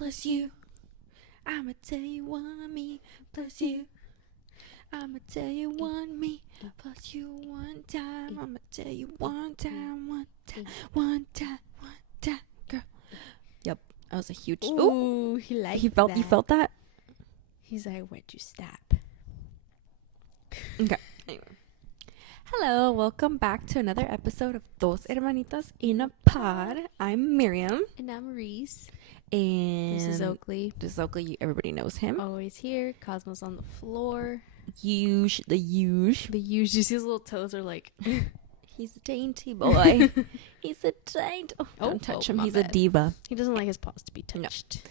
plus you. I'ma tell you one me plus you. I'ma tell you one me plus you one time. I'ma tell you one time, girl. Yep, that was a huge. Ooh, he liked that. You felt that? He's like, where'd you stop? Okay. Anyway. Hello, welcome back to another episode of Dos Hermanitas in a Pod. I'm Miriam. And I'm Reese. And This is Oakley. Everybody knows him. Always here. Cosmo's on the floor. The huge. The huge. You see his little toes are like... He's a dainty boy. He's a dainty... Oh, don't touch him. He's bad. a diva. He doesn't like his paws to be touched. No.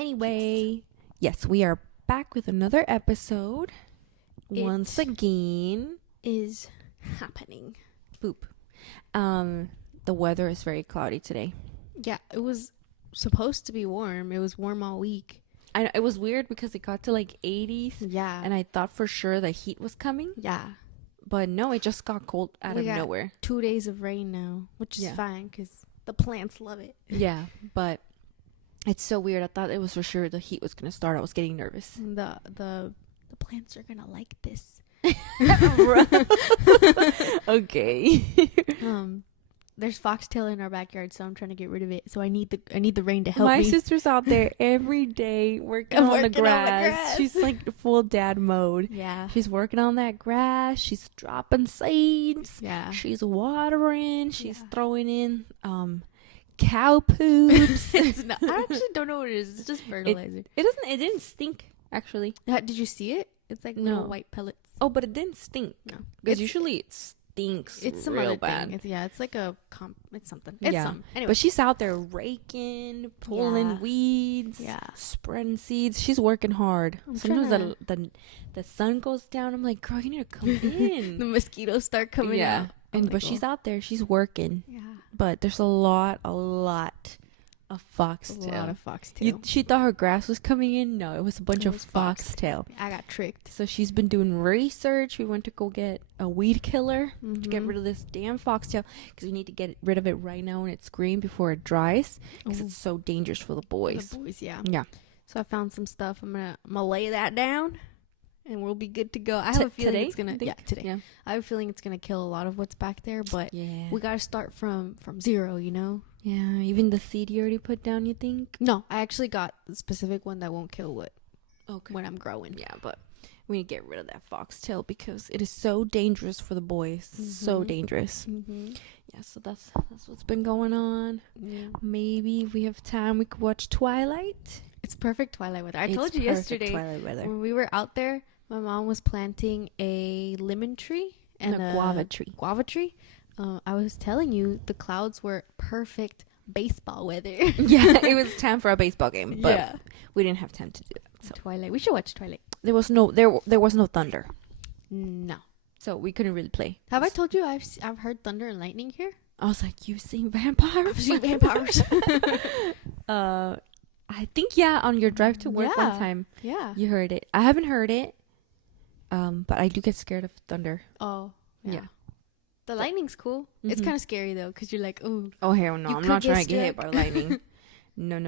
Anyway, yes, we are back with another episode. Once again. Is happening. Boop. The weather is very cloudy today. Yeah, it was supposed to be warm. It was warm all week. I know, it was weird because it got to like 80s. Yeah. And I thought for sure the heat was coming. Yeah. But no, it just got cold out of nowhere. 2 days of rain now, which is fine because the plants love it. Yeah, but it's so weird. I thought it was for sure the heat was going to start. I was getting nervous. The plants are going to like this. Okay. There's foxtail in our backyard, so I'm trying to get rid of it. So I need the rain to help My me. sister's out there every day working on the grass. She's like full dad mode. Yeah. She's working on that grass. She's dropping seeds. Yeah. She's watering. She's throwing in cow poops. I actually don't know what it is. It's just fertilizer. It didn't stink actually. Did you see it? It's like little white pellets. Oh, but it didn't stink. No, because usually it stinks. It's some real other bad. thing. It's like it's something. It's something. Anyway, but she's out there raking, pulling weeds, spreading seeds. She's working hard. Sometimes the sun goes down. I'm like, girl, you need to come in. The mosquitoes start coming out. But she's out there. She's working. Yeah. But there's a lot of foxtail. A lot of foxtail. She thought her grass was coming in. No, it was a bunch of foxtail. I got tricked. So she's been doing research. We went to go get a weed killer to get rid of this damn foxtail because we need to get rid of it right now when it's green before it dries because it's so dangerous for the boys. Yeah. Yeah. So I found some stuff. I'm gonna lay that down, and we'll be good to go. I have a feeling it's gonna today. Yeah. I have a feeling it's gonna kill a lot of what's back there, but we gotta start from zero. You know. Yeah, even the seed you already put down, you think? No, I actually got the specific one that won't kill when I'm growing. Yeah, but we need to get rid of that foxtail because it is so dangerous for the boys. So dangerous. Yeah, so that's what's been going on. Yeah. Maybe if we have time, we could watch Twilight. It's perfect Twilight weather. I told you yesterday when we were out there, my mom was planting a lemon tree and a guava tree. I was telling you the clouds were perfect baseball weather. Yeah, it was time for a baseball game, but we didn't have time to do that. So Twilight, we should watch Twilight. There was no thunder. No, so we couldn't really play. Have I told you I've heard thunder and lightning here? I was like, you've seen vampires? I've seen vampires. I think on your drive to work one time. Yeah, you heard it. I haven't heard it. But I do get scared of thunder. Oh, yeah. The lightning's cool. It's kind of scary though, because you're like, oh hell no, I'm not trying to get hit by lightning. No.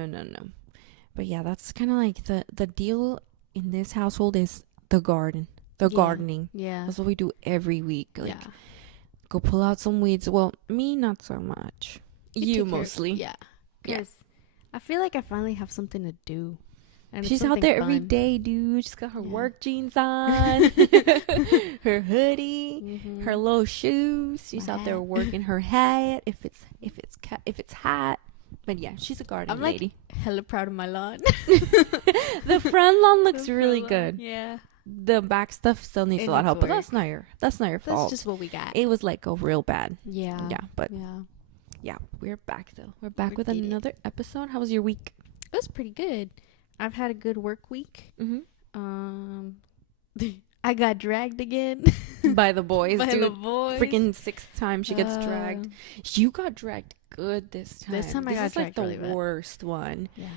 But yeah, that's kind of like the deal in this household is the gardening. Yeah, that's what we do every week. Like, go pull out some weeds. Well, me not so much. You mostly. Yeah. I feel like I finally have something to do. And she's out there every day, dude. She's got her work jeans on, her hoodie, her little shoes. She's out there working her hat. If it's hot, but yeah, she's a garden lady. I'm like hella proud of my lawn. The front lawn looks really good. Yeah, the back stuff still needs a lot of help, but that's not your fault. That's just what we got. It was like real bad. Yeah, but we're back though. We're back with another episode. How was your week? It was pretty good. I've had a good work week. I got dragged again by the boys. The boys. Freaking 6th time she gets dragged. You got dragged good this time. This time I got dragged like the worst one. Yeah.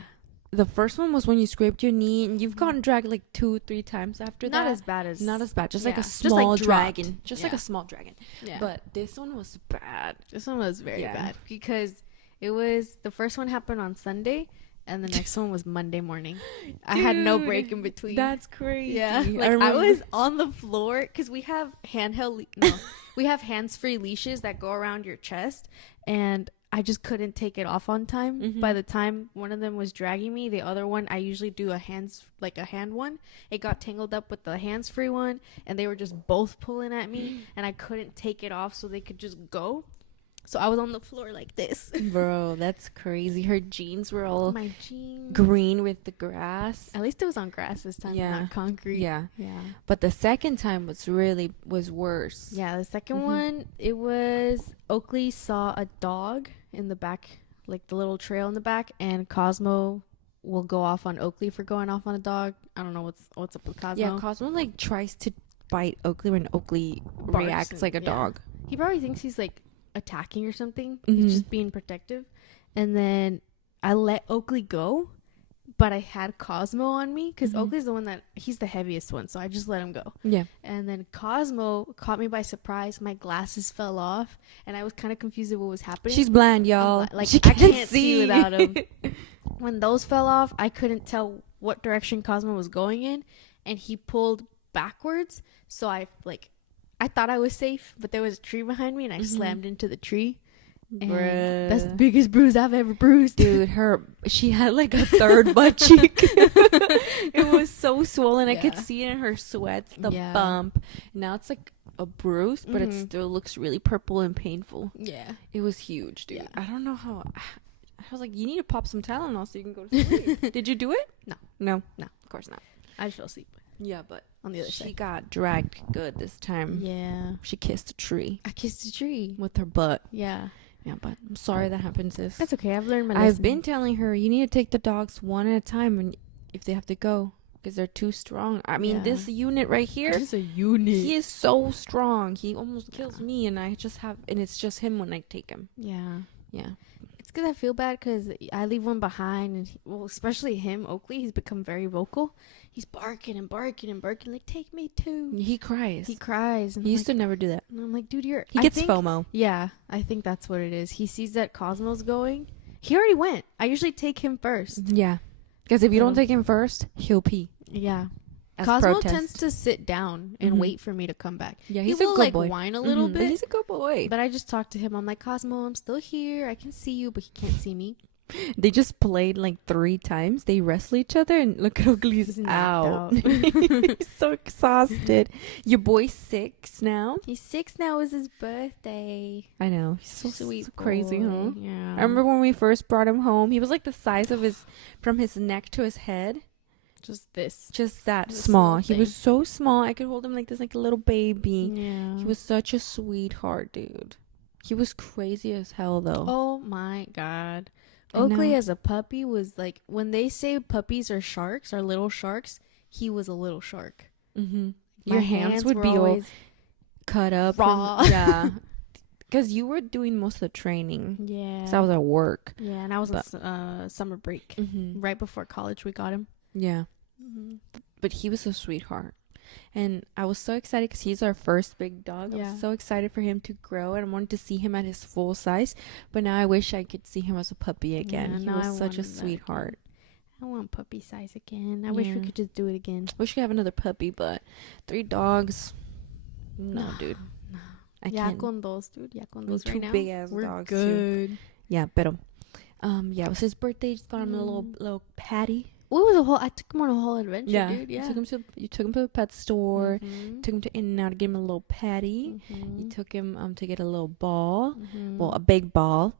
The first one was when you scraped your knee, and you've gotten dragged like 2-3 times after that. Not as bad. Just like a small dragon. Just like a small dragon. Yeah. But this one was bad. This one was very bad because it was the first one happened on Sunday. and the next one was Monday morning. Dude, I had no break in between. That's crazy. Yeah, like I was on the floor because we have we have hands-free leashes that go around your chest, and I just couldn't take it off on time. Mm-hmm. By the time one of them was dragging me, the other one, I usually do a hand one. It got tangled up with the hands-free one, and they were just both pulling at me, and I couldn't take it off so they could just go. So I was on the floor like this. Bro, that's crazy. Her jeans were all green with the grass. At least it was on grass this time, not concrete. Yeah. But the second time was worse. Yeah, the second one, it was Oakley saw a dog in the back, like the little trail in the back, and Cosmo will go off on Oakley for going off on a dog. I don't know what's up with Cosmo. Yeah, Cosmo like tries to bite Oakley when Oakley reacts like a dog. He probably thinks he's like attacking or something. He's just being protective. And then I let Oakley go, but I had Cosmo on me because Oakley's the one he's the heaviest one, so I just let him go. Yeah. And then Cosmo caught me by surprise. My glasses fell off, and I was kind of confused at what was happening. She's blind, y'all. Like I can't see without him. When those fell off, I couldn't tell what direction Cosmo was going in, and he pulled backwards. So I thought I was safe, but there was a tree behind me, and I slammed into the tree. And that's the biggest bruise I've ever bruised. Dude, she had like a third butt cheek. It was so swollen. I could see it in her sweats, the bump. Now it's like a bruise, but it still looks really purple and painful. Yeah. It was huge, dude. Yeah. I don't know how. I was like, you need to pop some Tylenol so you can go to sleep. Did you do it? No, of course not. I just fell asleep. Yeah, but on the other side, she got dragged good this time. Yeah. She kissed a tree. I kissed a tree. With her butt. Yeah. Yeah, but I'm sorry that happened, sis. That's okay. I've learned my lesson. I've been telling her, you need to take the dogs one at a time and if they have to go. Because they're too strong. I mean, this unit right here. This is a unit. He is so strong. He almost kills me. And it's just him when I take him. Yeah. Yeah. It's because I feel bad because I leave one behind. And especially him, Oakley, he's become very vocal. He's barking and barking and barking. Like, take me too. He cries. And he used to never do that. And I'm like, dude, he gets FOMO. Yeah, I think that's what it is. He sees that Cosmo's going. He already went. I usually take him first. Yeah. Because if you don't take him first, he'll pee. Yeah. Cosmo tends to sit down and wait for me to come back. Yeah, he's a good boy. Whine a little bit. He's a good boy. But I just talk to him. I'm like, Cosmo, I'm still here. I can see you, but he can't see me. They just played like 3 times. They wrestle each other and look at Oakley's out. He's so exhausted. Your boy's 6 now. He's 6 now. It was his birthday. I know. He's so sweet. So crazy, huh? Yeah. I remember when we first brought him home. He was like the size of from his neck to his head. Just that small. He was so small. I could hold him like this, like a little baby. Yeah. He was such a sweetheart, dude. He was crazy as hell, though. Oh my God. Oakley as a puppy was like, when they say puppies are sharks, are little sharks, he was a little shark. Mm-hmm. Your hands would be all cut up. Raw. Yeah. Because you were doing most of the training. Yeah. So I was at work. Yeah, and I was on summer break. Mm-hmm. Right before college, we got him. Yeah. Mm-hmm. But he was a sweetheart. And I was so excited because he's our first big dog. Yeah. I was so excited for him to grow and I wanted to see him at his full size. But now I wish I could see him as a puppy again. Yeah, he was such a sweetheart. I want puppy size again. I wish we could just do it again. Wish we could have another puppy, but 3 dogs. No, dude. No. I can't. Con dos, dude. Ya con dos right now. 2 big ass dogs. Good. Too. Yeah, pero it was his birthday. Just got him a little patty. What was I took him on a whole adventure, dude. Yeah. You took him to a pet store. Took him to In-N-Out to give him a little patty. You took him to get a little ball. Well, a big ball.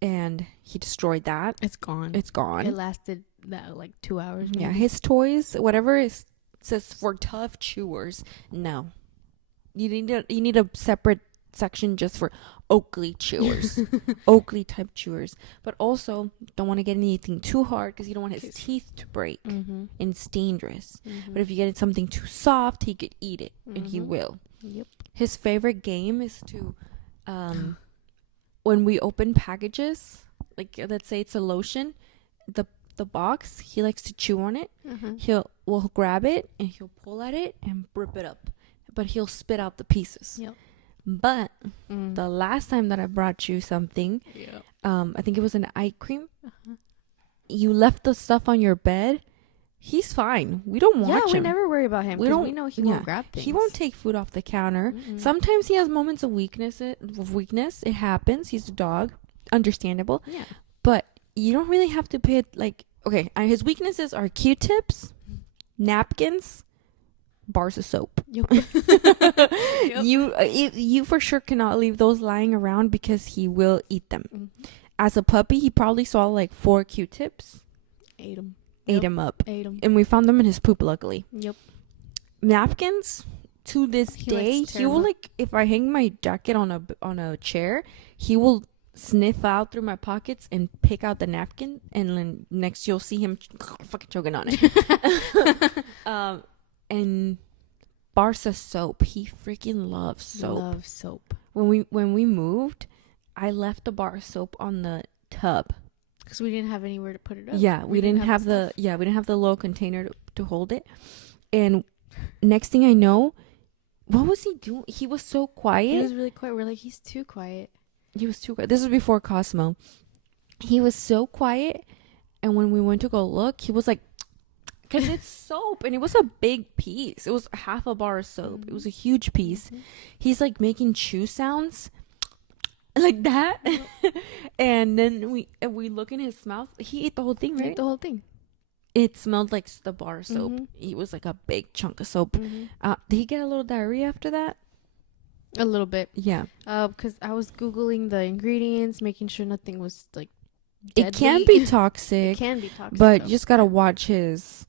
And he destroyed that. It's gone. It lasted like 2 hours. Maybe. Yeah, his toys, whatever says for tough chewers. No, you need a separate section just for Oakley chewers, Oakley type chewers. But also don't want to get anything too hard because you don't want his teeth to break, and it's dangerous. But if you get something too soft, he could eat it, and he will. Yep. His favorite game is to, when we open packages, like let's say it's a lotion, the box, he likes to chew on it. We'll grab it and he'll pull at it and rip it up, but he'll spit out the pieces. Yep. But the last time that I brought you something, I think it was an eye cream. you left the stuff on your bed, he's fine. We don't watch him. Yeah, we never worry about him. We know he won't grab things. He won't take food off the counter. Mm-hmm. Sometimes he has moments of weakness. It happens. He's a dog. Understandable. Yeah. But you don't really have to pay like, okay, his weaknesses are Q-tips, napkins, bars of soap. Yep. Yep. You for sure cannot leave those lying around because he will eat them. Mm-hmm. As a puppy, he probably saw like 4 Q-tips. Ate them. Ate him up. And we found them in his poop, luckily. Yep. Napkins, to this day, he will like, if I hang my jacket on a chair, he will sniff out through my pockets and pick out the napkin, and then next you'll see him fucking choking on it. And bars of soap. He freaking loves soap. When we moved, I left the bar of soap on the tub because we didn't have anywhere to put it up. Yeah, we didn't have the little container to hold it. And next thing I know, what was he doing? He was so quiet. He was really quiet. We're like, he's too quiet. He was too quiet. This was before Cosmo. He was so quiet, and when we went to go look, he was like, because it's soap, and it was a big piece. It was half a bar of soap. Mm-hmm. It was a huge piece. Mm-hmm. He's like making chew sounds like that. Mm-hmm. And then we look in his mouth. He ate the whole thing, right? He ate the whole thing. It smelled like the bar of soap. Mm-hmm. It was like a big chunk of soap. Mm-hmm. Did he get a little diarrhea after that? A little bit. Yeah. Because I was Googling the ingredients, making sure nothing was like deadly. It can be toxic. It can be toxic. But you just got to watch his...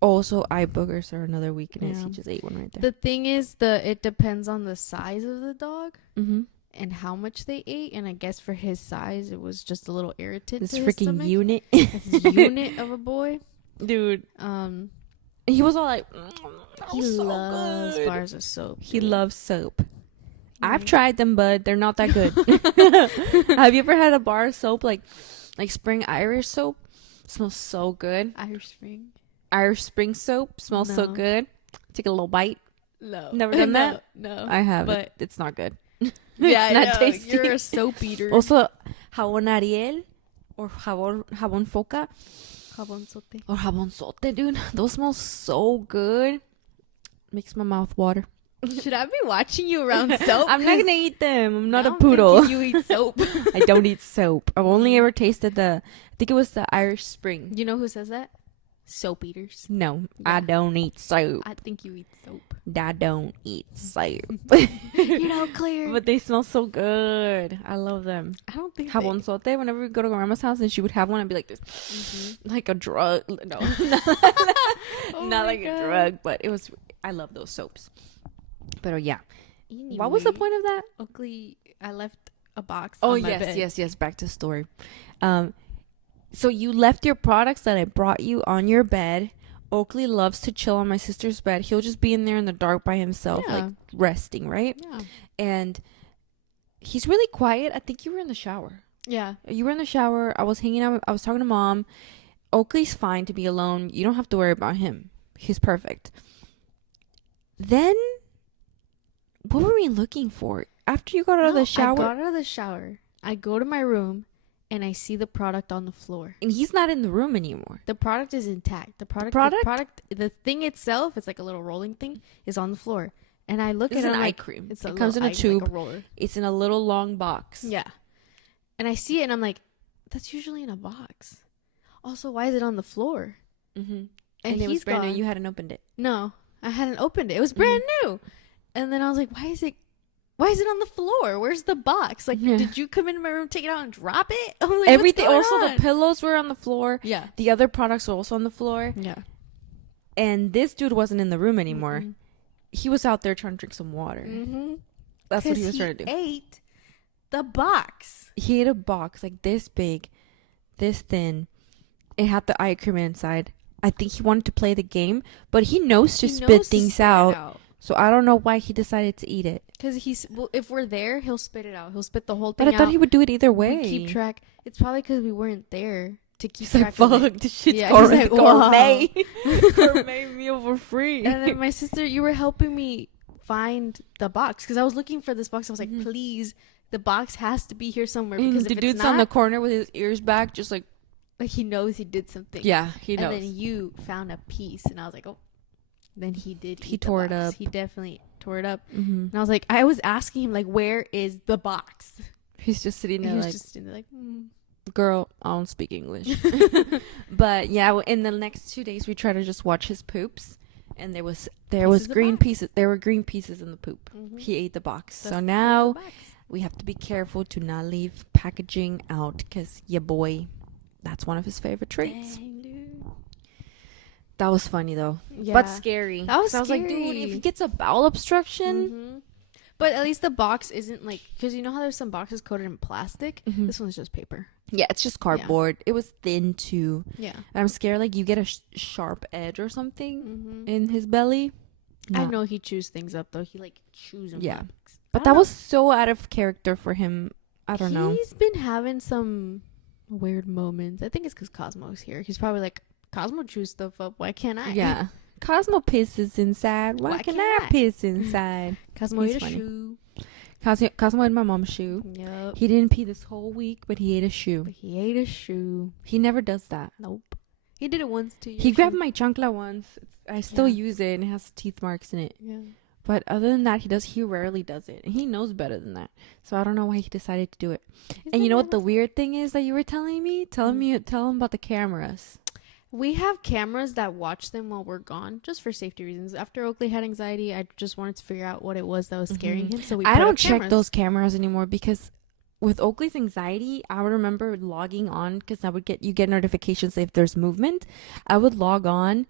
Also, eye boogers are another weakness. Yeah. He just ate one right there. The thing is, it depends on the size of the dog. Mm-hmm. And how much they ate. And I guess for his size, it was just a little irritant. This freaking unit. This unit of a boy. Dude. He was all like... He loves bars of soap. He loves soap. I've tried them, but they're not that good. Have you ever had a bar of soap like Spring Irish soap? Smells so good. Irish Spring soap smells so good. Take a little bite. No. Never done that? No. I have, but it's not good. Yeah, it's not tasty. You're a soap eater. Also, jabón Ariel or jabón Foca. Jabonzote. Or jabonzote, dude. Those smell so good. Makes my mouth water. Should I be watching you around soap? I'm not gonna eat them. I'm not a poodle. You eat soap. I don't eat soap. I've only ever tasted I think it was the Irish Spring. You know who says that? Soap eaters. No, yeah. I don't eat soap. I think you eat soap. I don't eat soap. You know, clear. But they smell so good. I love them. I don't think jabonzote. Whenever we go to grandma's house and she would have one, I'd be like this, like a drug. No, not like a drug, but it was. I love those soaps. But yeah, anyway, what was the point of that? Oakley, I left a box. Oh on my bed. yes. Back to the story. So you left your products that I brought you on your bed. Oakley loves to chill on my sister's bed. He'll just be in there in the dark by himself, like resting, right? Yeah. And he's really quiet. I think you were in the shower. Yeah. You were in the shower. I was hanging out. I was talking to Mom. Oakley's fine to be alone. You don't have to worry about him. He's perfect. Then, what were we looking for? After you got out of the shower? I got out of the shower. I go to my room. And I see the product on the floor. And he's not in the room anymore. The product is intact. The thing itself, it's like a little rolling thing, is on the floor. And I look at it. It's an eye like, cream. It comes in a tube. Like a roller. It's in a little long box. Yeah. And I see it and I'm like, that's usually in a box. Also, why is it on the floor? Mm-hmm. And it was brand new. You hadn't opened it. No, I hadn't opened it. It was brand new. And then I was like, why is it on the floor? Where's the box? Like, did you come into my room, take it out, and drop it? I'm like, everything. Also, the pillows were on the floor. Yeah. The other products were also on the floor. Yeah. And this dude wasn't in the room anymore. Mm-hmm. He was out there trying to drink some water. Mm-hmm. That's what he was trying to do. He ate the box. He ate a box like this big, this thin. It had the eye cream inside. I think he wanted to play the game, but he knows to spit things out. So I don't know why he decided to eat it. Because if we're there, he'll spit it out. He'll spit the whole thing out. But I thought he would do it either way. We keep track. It's probably because we weren't there to keep track of it. This shit's gourmet. Gourmet meal for free. And then my sister, you were helping me find the box. Because I was looking for this box. I was like, please, the box has to be here somewhere. Because the dude's on the corner with his ears back, just like, like he knows he did something. Yeah, he knows. And then you found a piece, and I was like, oh. Then he did. He tore it up. He definitely tore it up. And I was like, I was asking him like, where is the box? He's just sitting there. Like, girl, I don't speak English. But yeah, in the next 2 days, we try to just watch his poops, and there was green pieces. There were green pieces in the poop. He ate the box. So now we have to be careful to not leave packaging out, because your boy, that's one of his favorite treats. Dang, dude. That was funny though, but scary. That was scary. I was like, dude, if he gets a bowel obstruction. But at least the box isn't like, because you know how there's some boxes coated in plastic. This one's just paper. Yeah, it's just cardboard. It was thin too. Yeah, and I'm scared like you get a sharp edge or something in his belly. I know he chews things up though. He like chews them. Yeah, but that was so out of character for him. I don't know. He's been having some weird moments. I think it's because Cosmo's here. He's probably like, Cosmo chews stuff up. Why can't I? Yeah. Cosmo pisses inside. Why can't I piss inside? Cosmo ate a shoe. Cosmo ate my mom's shoe. Yep. He didn't pee this whole week, but he ate a shoe. He never does that. Nope. He did it once too. He grabbed my chancla once. I still use it, and it has teeth marks in it. Yeah. But other than that, he rarely does it. And he knows better than that. So I don't know why he decided to do it. And you know what the weird thing is that you were telling me? Tell him about the cameras. We have cameras that watch them while we're gone, just for safety reasons. After Oakley had anxiety, I just wanted to figure out what it was that was scaring him. So I don't check those cameras anymore, because with Oakley's anxiety, I would remember logging on, because you get notifications if there's movement. I would log on,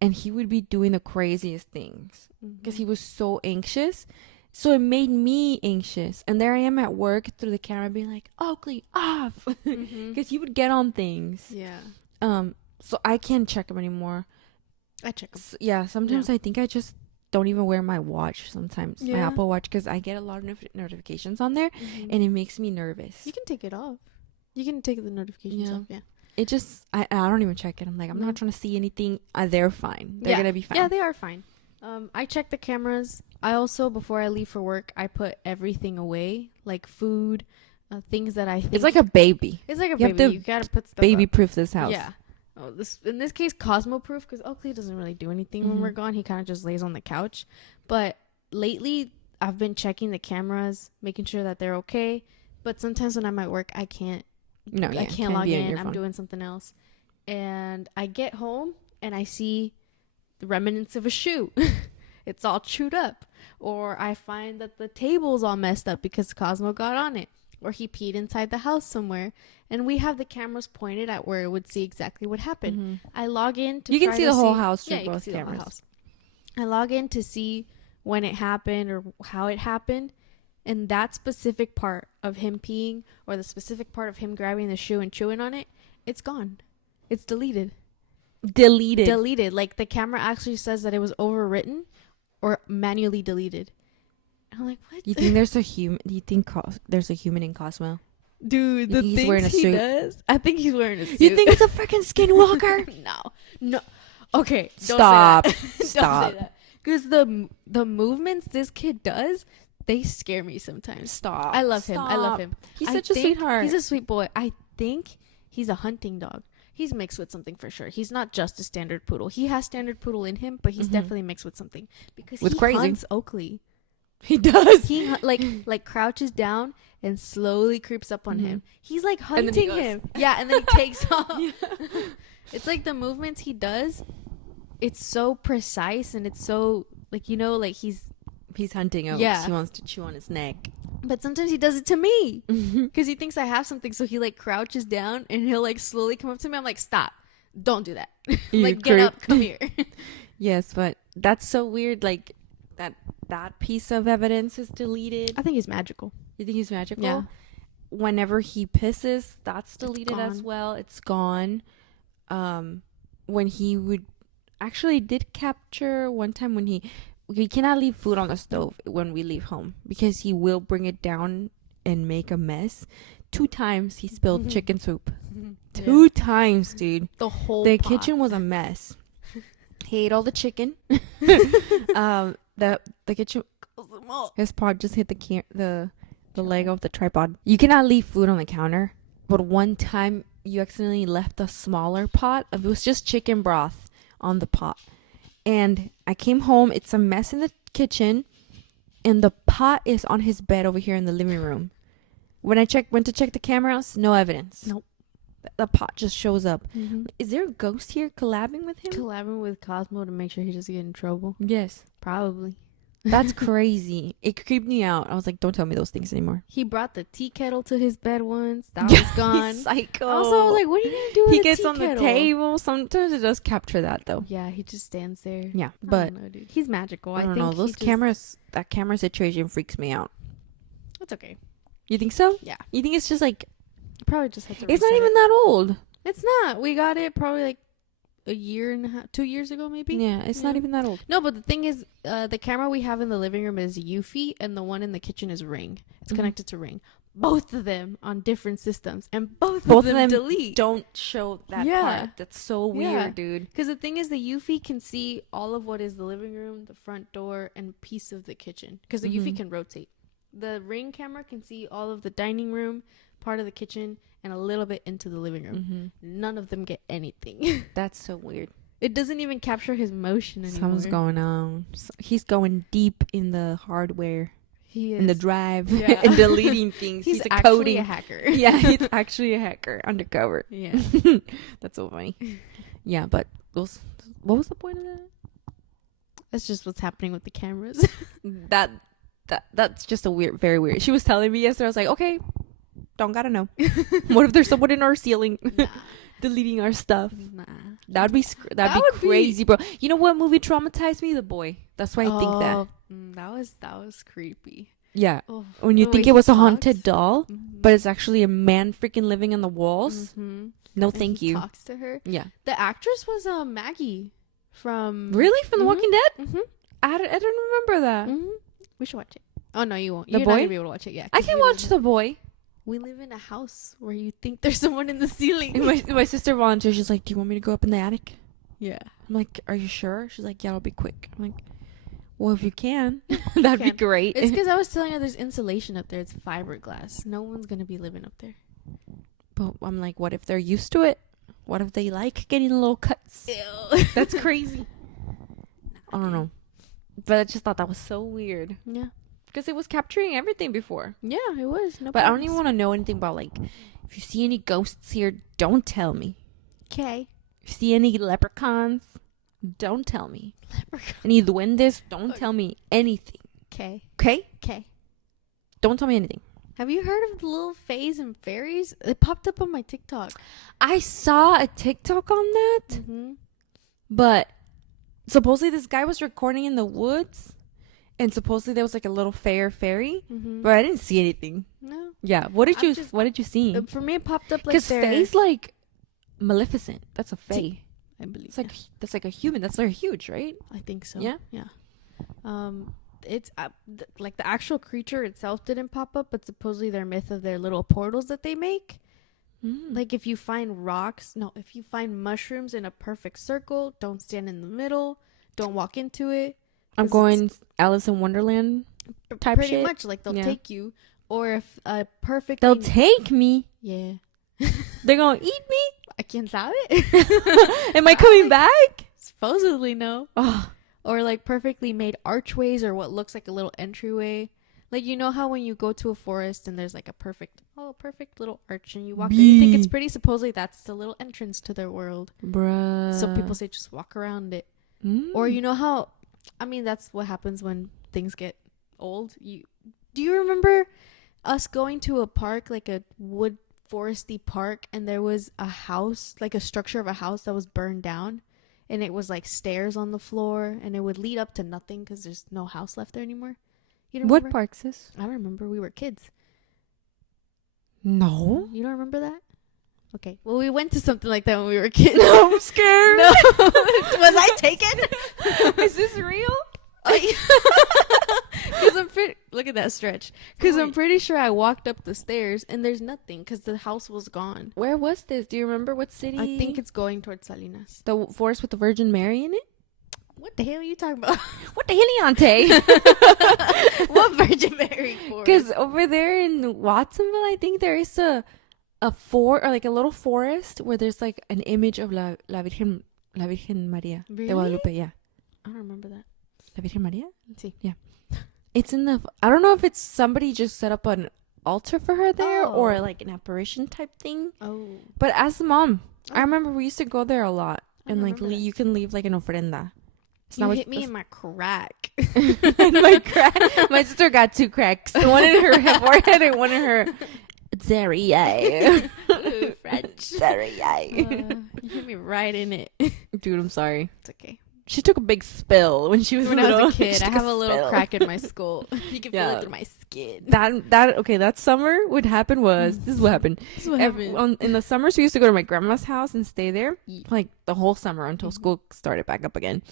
and he would be doing the craziest things because he was so anxious. So it made me anxious. And there I am at work through the camera being like, Oakley, off. Because he would get on things. Yeah. So I can't check them anymore. I check them. Yeah, sometimes I think I just don't even wear my watch sometimes. My Apple Watch, because I get a lot of notifications on there, and it makes me nervous. You can take it off. You can take the notifications off, yeah. It just, I don't even check it. I'm like, I'm not trying to see anything. They're fine. They're going to be fine. Yeah, they are fine. I check the cameras. I also, before I leave for work, I put everything away, like food, things that I think. It's like a baby. It's like a baby. You got to put stuff baby-proof this house. Yeah. Oh, in this case, Cosmo-proof, because Oakley doesn't really do anything when we're gone. He kind of just lays on the couch. But lately, I've been checking the cameras, making sure that they're okay. But sometimes when I'm at work, I can't. No, I can't log in. I'm doing something else. And I get home, and I see the remnants of a shoe. It's all chewed up. Or I find that the table's all messed up because Cosmo got on it. Or he peed inside the house somewhere. And we have the cameras pointed at where it would see exactly what happened. I log in to You can see the whole house through both cameras. I log in to see when it happened or how it happened. And that specific part of him peeing or the specific part of him grabbing the shoe and chewing on it, it's gone. It's deleted. Deleted. Like the camera actually says that it was overwritten or manually deleted. And I'm like, what? You think there's a human? Do you think there's a human in Cosmo? Dude, the things wearing a suit. Does, I think he's wearing a suit. You think it's a freaking skinwalker? No. Okay, stop. Don't say that. Because the movements this kid does, they scare me sometimes. Stop. I love him. He's such a sweetheart. He's a sweet boy. I think he's a hunting dog. He's mixed with something for sure. He's not just a standard poodle. He has standard poodle in him, but he's definitely mixed with something because he hunts Oakley. He does. He like crouches down and slowly creeps up on him. He's like hunting him. Yeah, and then he takes off. It's like the movements he does. It's so precise and it's so like like he's hunting Oaks. Yeah, he wants to chew on his neck. But sometimes he does it to me because he thinks I have something. So he like crouches down and he'll like slowly come up to me. I'm like, stop, don't do that. Like get up, come here. Yes, but that's so weird. Like that piece of evidence is deleted. I think he's magical. You think he's magical? Yeah. Whenever he pisses, that's deleted as well. It's gone. When he did capture one time when we cannot leave food on the stove when we leave home because he will bring it down and make a mess. 2 times he spilled chicken soup. 2 times, dude. The kitchen was a mess. He ate all the chicken. The kitchen, his paw just hit the leg of the tripod. You cannot leave food on the counter but one time you accidentally left a smaller pot. It was just chicken broth on the pot. And I came home. It's a mess in the kitchen. And the pot is on his bed over here in the living room. When I went to check the cameras, no evidence. Nope. The pot just shows up. Mm-hmm. Is there a ghost here collabing with him? Collabing with Cosmo to make sure he doesn't get in trouble? Yes. Probably. That's crazy. It creeped me out. I was like, don't tell me those things anymore. He brought the tea kettle to his bed once. That was gone. He's psycho. Also, I was like, what are you going to do with the tea kettle? He gets on the table. Sometimes it does capture that, though. Yeah, he just stands there. Yeah, but... I don't know, dude. He's magical. I don't know. Those cameras... That camera situation freaks me out. It's okay. You think so? Yeah. You think it's just like... Probably just have to It's not even that old. It's not. We got it probably like a year and a half, 2 years ago, maybe. Yeah, it's not even that old. No, but the thing is, the camera we have in the living room is Eufy, and the one in the kitchen is Ring. It's connected to Ring. Both of them on different systems, and both of them delete. Don't show that part. That's so weird, dude. Because the thing is, the Eufy can see all of what is the living room, the front door, and piece of the kitchen. Because the Eufy can rotate. The Ring camera can see all of the dining room, part of the kitchen, and a little bit into the living room. None of them get anything. That's so weird. It doesn't even capture his motion anymore. Something's going on. He's going deep in the hardware. He is. In the drive. Yeah. And deleting things. He's actually a hacker. Yeah, he's actually a hacker. Undercover. Yeah. That's so funny. Yeah, but what was the point of that? That's just what's happening with the cameras. That's just very weird. She was telling me yesterday. I was like, okay, don't gotta know. What if there's someone in our ceiling deleting our stuff? Nah. That'd be crazy, bro. You know what movie traumatized me? The Boy. That's why I think that. That was creepy. Yeah. Oh, when you think it was a haunted doll, but it's actually a man freaking living in the walls. No, thank you. Talks to her. Yeah. The actress was Maggie from. Really? From The Walking Dead? I don't remember that. We should watch it. Oh no, you won't. You're not gonna be able to watch it. Yeah. I can watch The Boy. We live in a house where you think there's someone in the ceiling. And my sister volunteered. She's like, "Do you want me to go up in the attic?" Yeah. I'm like, "Are you sure?" She's like, "Yeah, it'll be quick." I'm like, "Well, if you can, that'd be great." It's because I was telling her there's insulation up there. It's fiberglass. No one's gonna be living up there. But I'm like, what if they're used to it? What if they like getting little cuts? Ew. That's crazy. I don't know. But I just thought that was so weird. Yeah. Because it was capturing everything before. Yeah, it was. No but I don't even want to know anything about, like, if you see any ghosts here, don't tell me. Okay. If you see any leprechauns, don't tell me. Any duendes, don't tell me anything. Okay. Okay? Okay. Don't tell me anything. Have you heard of the little fays and fairies? It popped up on my TikTok. I saw a TikTok on that. But supposedly this guy was recording in the woods. And supposedly there was like a little fairy, but I didn't see anything. No. Yeah. What did you see? For me, it popped up like because fae's like Maleficent. That's a fae. I believe it's like that's like a human. That's like huge, right? I think so. Yeah. Yeah. It's like the actual creature itself didn't pop up, but supposedly their myth of their little portals that they make. Like if you find mushrooms in a perfect circle, don't stand in the middle. Don't walk into it. I'm going Alice in Wonderland type pretty shit. Much like they'll take you, or if a perfect they'll take me. Yeah, they're gonna eat me. I can't sabe. Am I coming back? Supposedly no. Oh. Or like perfectly made archways, or what looks like a little entryway. Like you know how when you go to a forest and there's like a perfect little arch, and you walk there, you think it's pretty. Supposedly that's the little entrance to their world, bruh. So people say just walk around it. Or you know how. I mean, that's what happens when things get old. Do you remember us going to a park, like a wood foresty park, and there was a house, like a structure of a house that was burned down, and it was like stairs on the floor, and it would lead up to nothing because there's no house left there anymore. You don't remember? What park, sis? I don't remember. We were kids. No. You don't remember that? Okay. Well, we went to something like that when we were kids. No, I'm scared. No. Was I taken? Is this real? Because look at that stretch. Because I'm pretty sure I walked up the stairs and there's nothing because the house was gone. Where was this? Do you remember what city? I think it's going towards Salinas. The forest with the Virgin Mary in it? What the hell are you talking about? What the heliante? What Virgin Mary forest? Because over there in Watsonville, I think there is a like a little forest where there's like an image of La Virgen María de Guadalupe. Yeah. I don't remember that. La Virgen María? Let's see. Yeah. It's in the... I don't know if it's somebody just set up an altar for her there or like an apparition type thing. Oh. But as a mom, I remember we used to go there a lot. And like you can leave like an ofrenda. You hit me in my crack. My crack. My sister got 2 cracks. One in her forehead and one in her derriere. French. Derriere. You hit me right in it. Dude, I'm sorry. It's okay. She took a big spill when she was when little. I was a kid. I have a little crack in my skull. You can feel it through my skin. That summer what happened was this is what happened. In the summers we used to go to my grandma's house and stay there like the whole summer until school started back up again.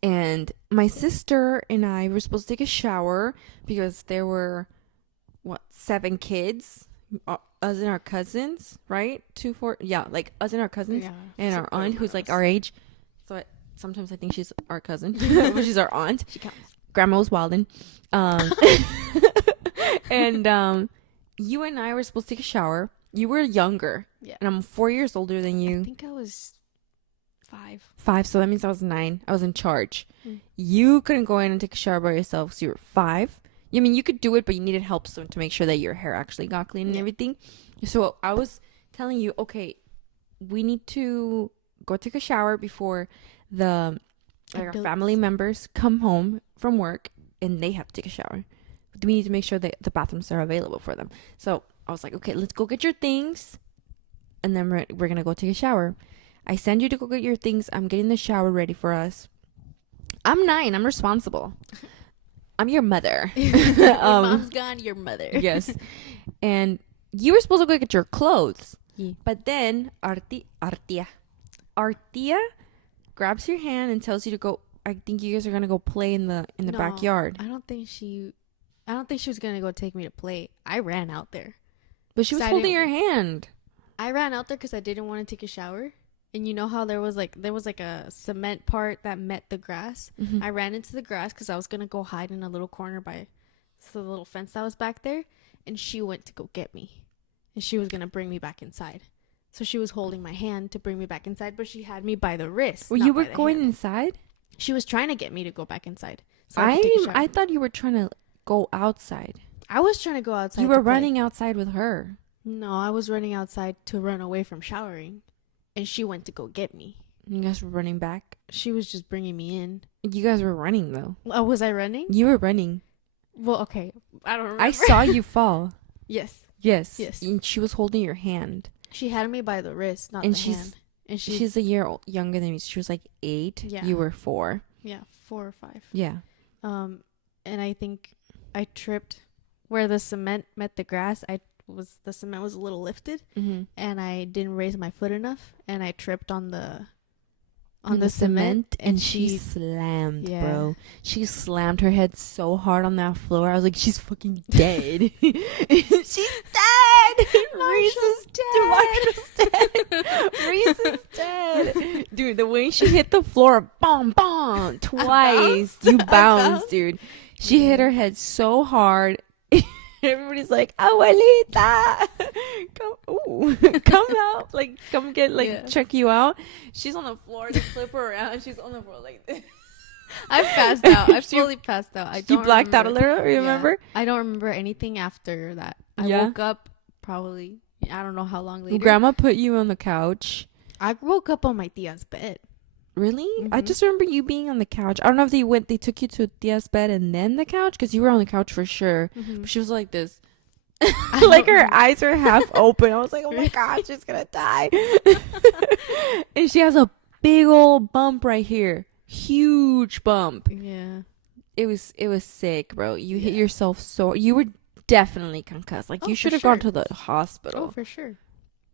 And my sister and I were supposed to take a shower because there were 7 kids, us and our cousins, right? 2, 4, like us and our cousins and our aunt who's like our age. So sometimes I think she's our cousin, but she's our aunt. She counts. Grandma was wildin'. And you and I were supposed to take a shower. You were younger. Yeah. And I'm 4 years older than you. I think I was 5. 5, so that means I was 9. I was in charge. You couldn't go in and take a shower by yourself because you were 5. I mean, you could do it, but you needed help to make sure that your hair actually got clean and everything. So I was telling you, okay, we need to go take a shower before our family members come home from work and they have to take a shower. We need to make sure that the bathrooms are available for them. So I was like, okay, let's go get your things and then we're going to go take a shower. I send you to go get your things. I'm getting the shower ready for us. I'm 9. I'm responsible. I'm your mother. Your mom's gone, your mother. Yes. And you were supposed to go get your clothes. Yeah. But then Artia grabs your hand and tells you to go. I think you guys are going to go play in the backyard. I don't think she was going to go take me to play. I ran out there. But she was holding your hand. I ran out there because I didn't want to take a shower. And you know how there was like a cement part that met the grass. I ran into the grass because I was gonna go hide in a little corner by the little fence that was back there, and she went to go get me, and she was gonna bring me back inside. So she was holding my hand to bring me back inside, but she had me by the wrist. Well, you were going inside? She was trying to get me to go back inside. So I thought you were trying to go outside. I was trying to go outside. You were running outside with her. No, I was running outside to run away from showering. And she went to go get me. You guys were running back? She was just bringing me in. You guys were running, though. Was I running? You were running. Well, okay. I don't remember. I saw you fall. Yes. Yes. And she was holding your hand. She had me by the wrist, not the hand. And she's a year younger than me. She was like 8. Yeah. You were 4. Yeah, 4 or 5. Yeah. And I think I tripped where the cement met the grass. The cement was a little lifted, and I didn't raise my foot enough, and I tripped on the cement, and she slammed, bro. She slammed her head so hard on that floor. I was like, she's fucking dead. She's dead. Reese is dead. Reese is dead. Dude, the way she hit the floor, boom, twice. You bounced, dude. She hit her head so hard. Everybody's like, abuelita, come out, like, come get, check you out. She's on the floor, just flip her around. She's on the floor like this. I passed out. I fully passed out. You blacked out a little. Remember? I don't remember anything after that. I woke up probably. I don't know how long later. Grandma put you on the couch. I woke up on my tia's bed. Really? I just remember you being on the couch. I don't know if they took you to Tia's bed and then the couch, because you were on the couch for sure. But she was like this. Like her eyes were half open. I was like, oh my God, she's going to die. And she has a big old bump right here. Huge bump. Yeah. It was sick, bro. You hit yourself so... You were definitely concussed. Like, you should have gone to the hospital. Oh, for sure.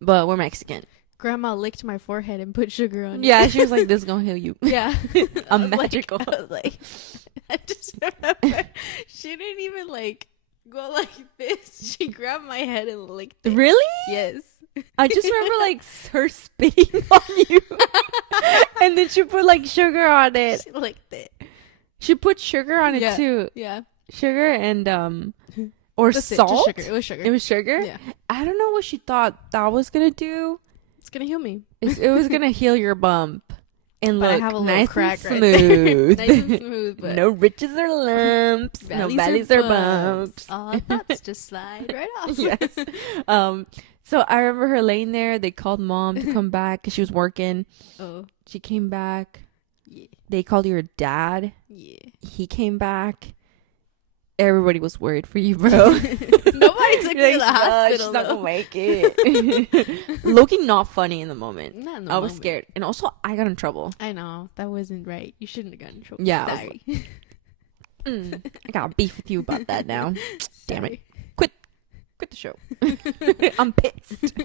But we're Mexican. Grandma licked my forehead and put sugar on it. Yeah, she was like, this is gonna heal you. Yeah. Magical. I was like, I just remember she didn't even like go like this. She grabbed my head and licked it. Really? Yes. I just remember like her spitting on you. And then she put like sugar on it. She licked it. She put sugar on it too. Yeah. Sugar and or salt. Sugar. It was sugar. It was sugar. Yeah. I don't know what she thought that was gonna do. It's gonna heal me. It was gonna heal your bump and but look I have a nice crack and smooth. Nice and smooth. But no ridges or lumps. No valleys or bumps. All thoughts just slide right off. Yes. So I remember her laying there. They called mom to come back because she was working. Oh. She came back. Yeah. They called your dad. Yeah. He came back. Everybody was worried for you, bro. Nobody took me to the hospital. She's not gonna make it. Looking not funny in the moment. Not I was scared, and also I got in trouble. I know that wasn't right. You shouldn't have gotten in trouble. Yeah, sorry. I got beef with you about that now. Damn it! Quit the show. I'm pissed.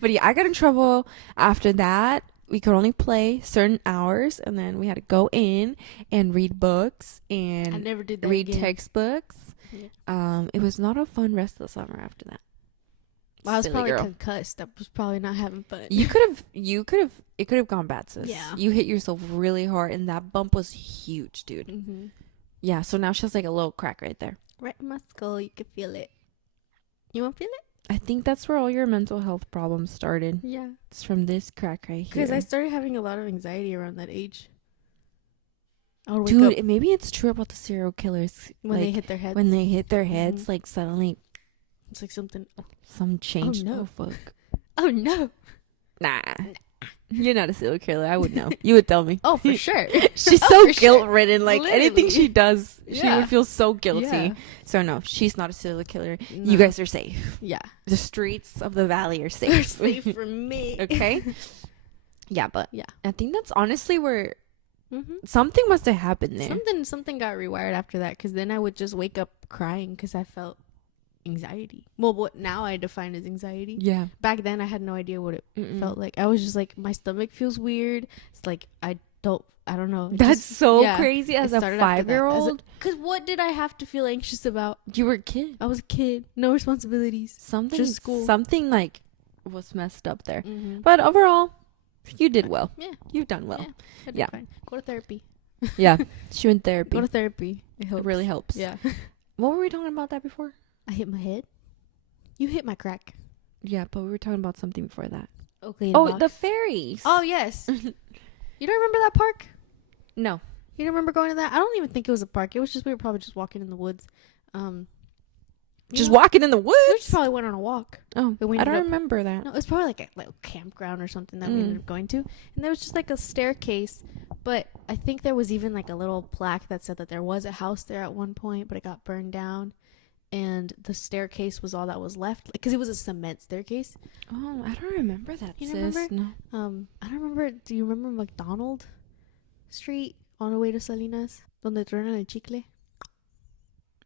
But yeah, I got in trouble after that. We could only play certain hours, and then we had to go in and read books and I never did that read again. Textbooks. Yeah. It was not a fun rest of the summer after that. Well, I was probably concussed. That was probably not having fun. It could have gone bad, sis. Yeah. You hit yourself really hard, and that bump was huge, dude. Mm-hmm. Yeah, so now she has like a little crack right there. Right in my skull, you can feel it. You want to feel it? I think that's where all your mental health problems started. Yeah. It's from this crack right here. Because I started having a lot of anxiety around that age. Dude, maybe it's true about the serial killers. When they hit their heads. When they hit their heads, like suddenly. It's like something. Some change. Oh, no. Oh, fuck. Oh, no. Nah. You're not a serial killer. I would know. You would tell me. Oh, for sure. She's so guilt-ridden. Like, Literally. anything she does, she Yeah. would feel so guilty. Yeah. So, no, she's not a serial killer. No. You guys are safe. Yeah. The streets of the valley are safe. They're safe from me. Okay? Yeah, but yeah, I think that's honestly where something must have happened there. Something got rewired after that, because then I would just wake up crying because I felt anxiety. Well, what now I define as anxiety. Yeah. Back then I had no idea what it felt like. I was just like, my stomach feels weird. It's like I don't know. That's just, so crazy as a 5-year-old. Because what did I have to feel anxious about? You were a kid. I was a kid. No responsibilities. Just school. Something like was messed up there. But overall, you did well. Yeah. You've done well. Yeah. Fine. Go to therapy. Yeah. She went therapy. Go to therapy. It really helps. Yeah. What were we talking about that before? I hit my head. You hit my crack. Yeah, but we were talking about something before that. Okay. The fairies. Oh, yes. You don't remember that park? No. You don't remember going to that? I don't even think it was a park. It was just, we were probably just walking in the woods. Just walking in the woods? We just probably went on a walk. Oh, I don't remember that. No, it was probably like a campground or something that we ended up going to. And there was just like a staircase. But I think there was even like a little plaque that said that there was a house there at one point, but it got burned down. And the staircase was all that was left, because it was a cement staircase. Oh, I don't remember that. You remember? No. I don't remember. Do you remember McDonald Street on the way to Salinas, donde truenan el chicle?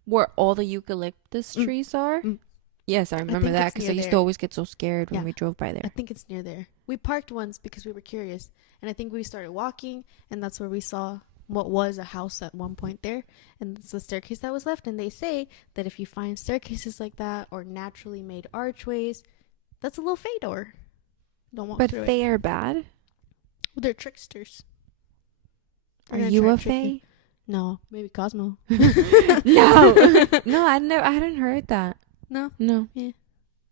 Where all the eucalyptus trees are? Yes, I remember that, because I used to always get so scared when we drove by there. I think it's near there. We parked once because we were curious, and I think we started walking, and that's where we saw what was a house at one point there, and it's the staircase that was left. And they say that if you find staircases like that or naturally made archways, that's a little fae door. Don't walk through it. But fae are bad? Well, they're tricksters. Are you a fae? No, maybe Cosmo. No, I hadn't heard that. No. Yeah,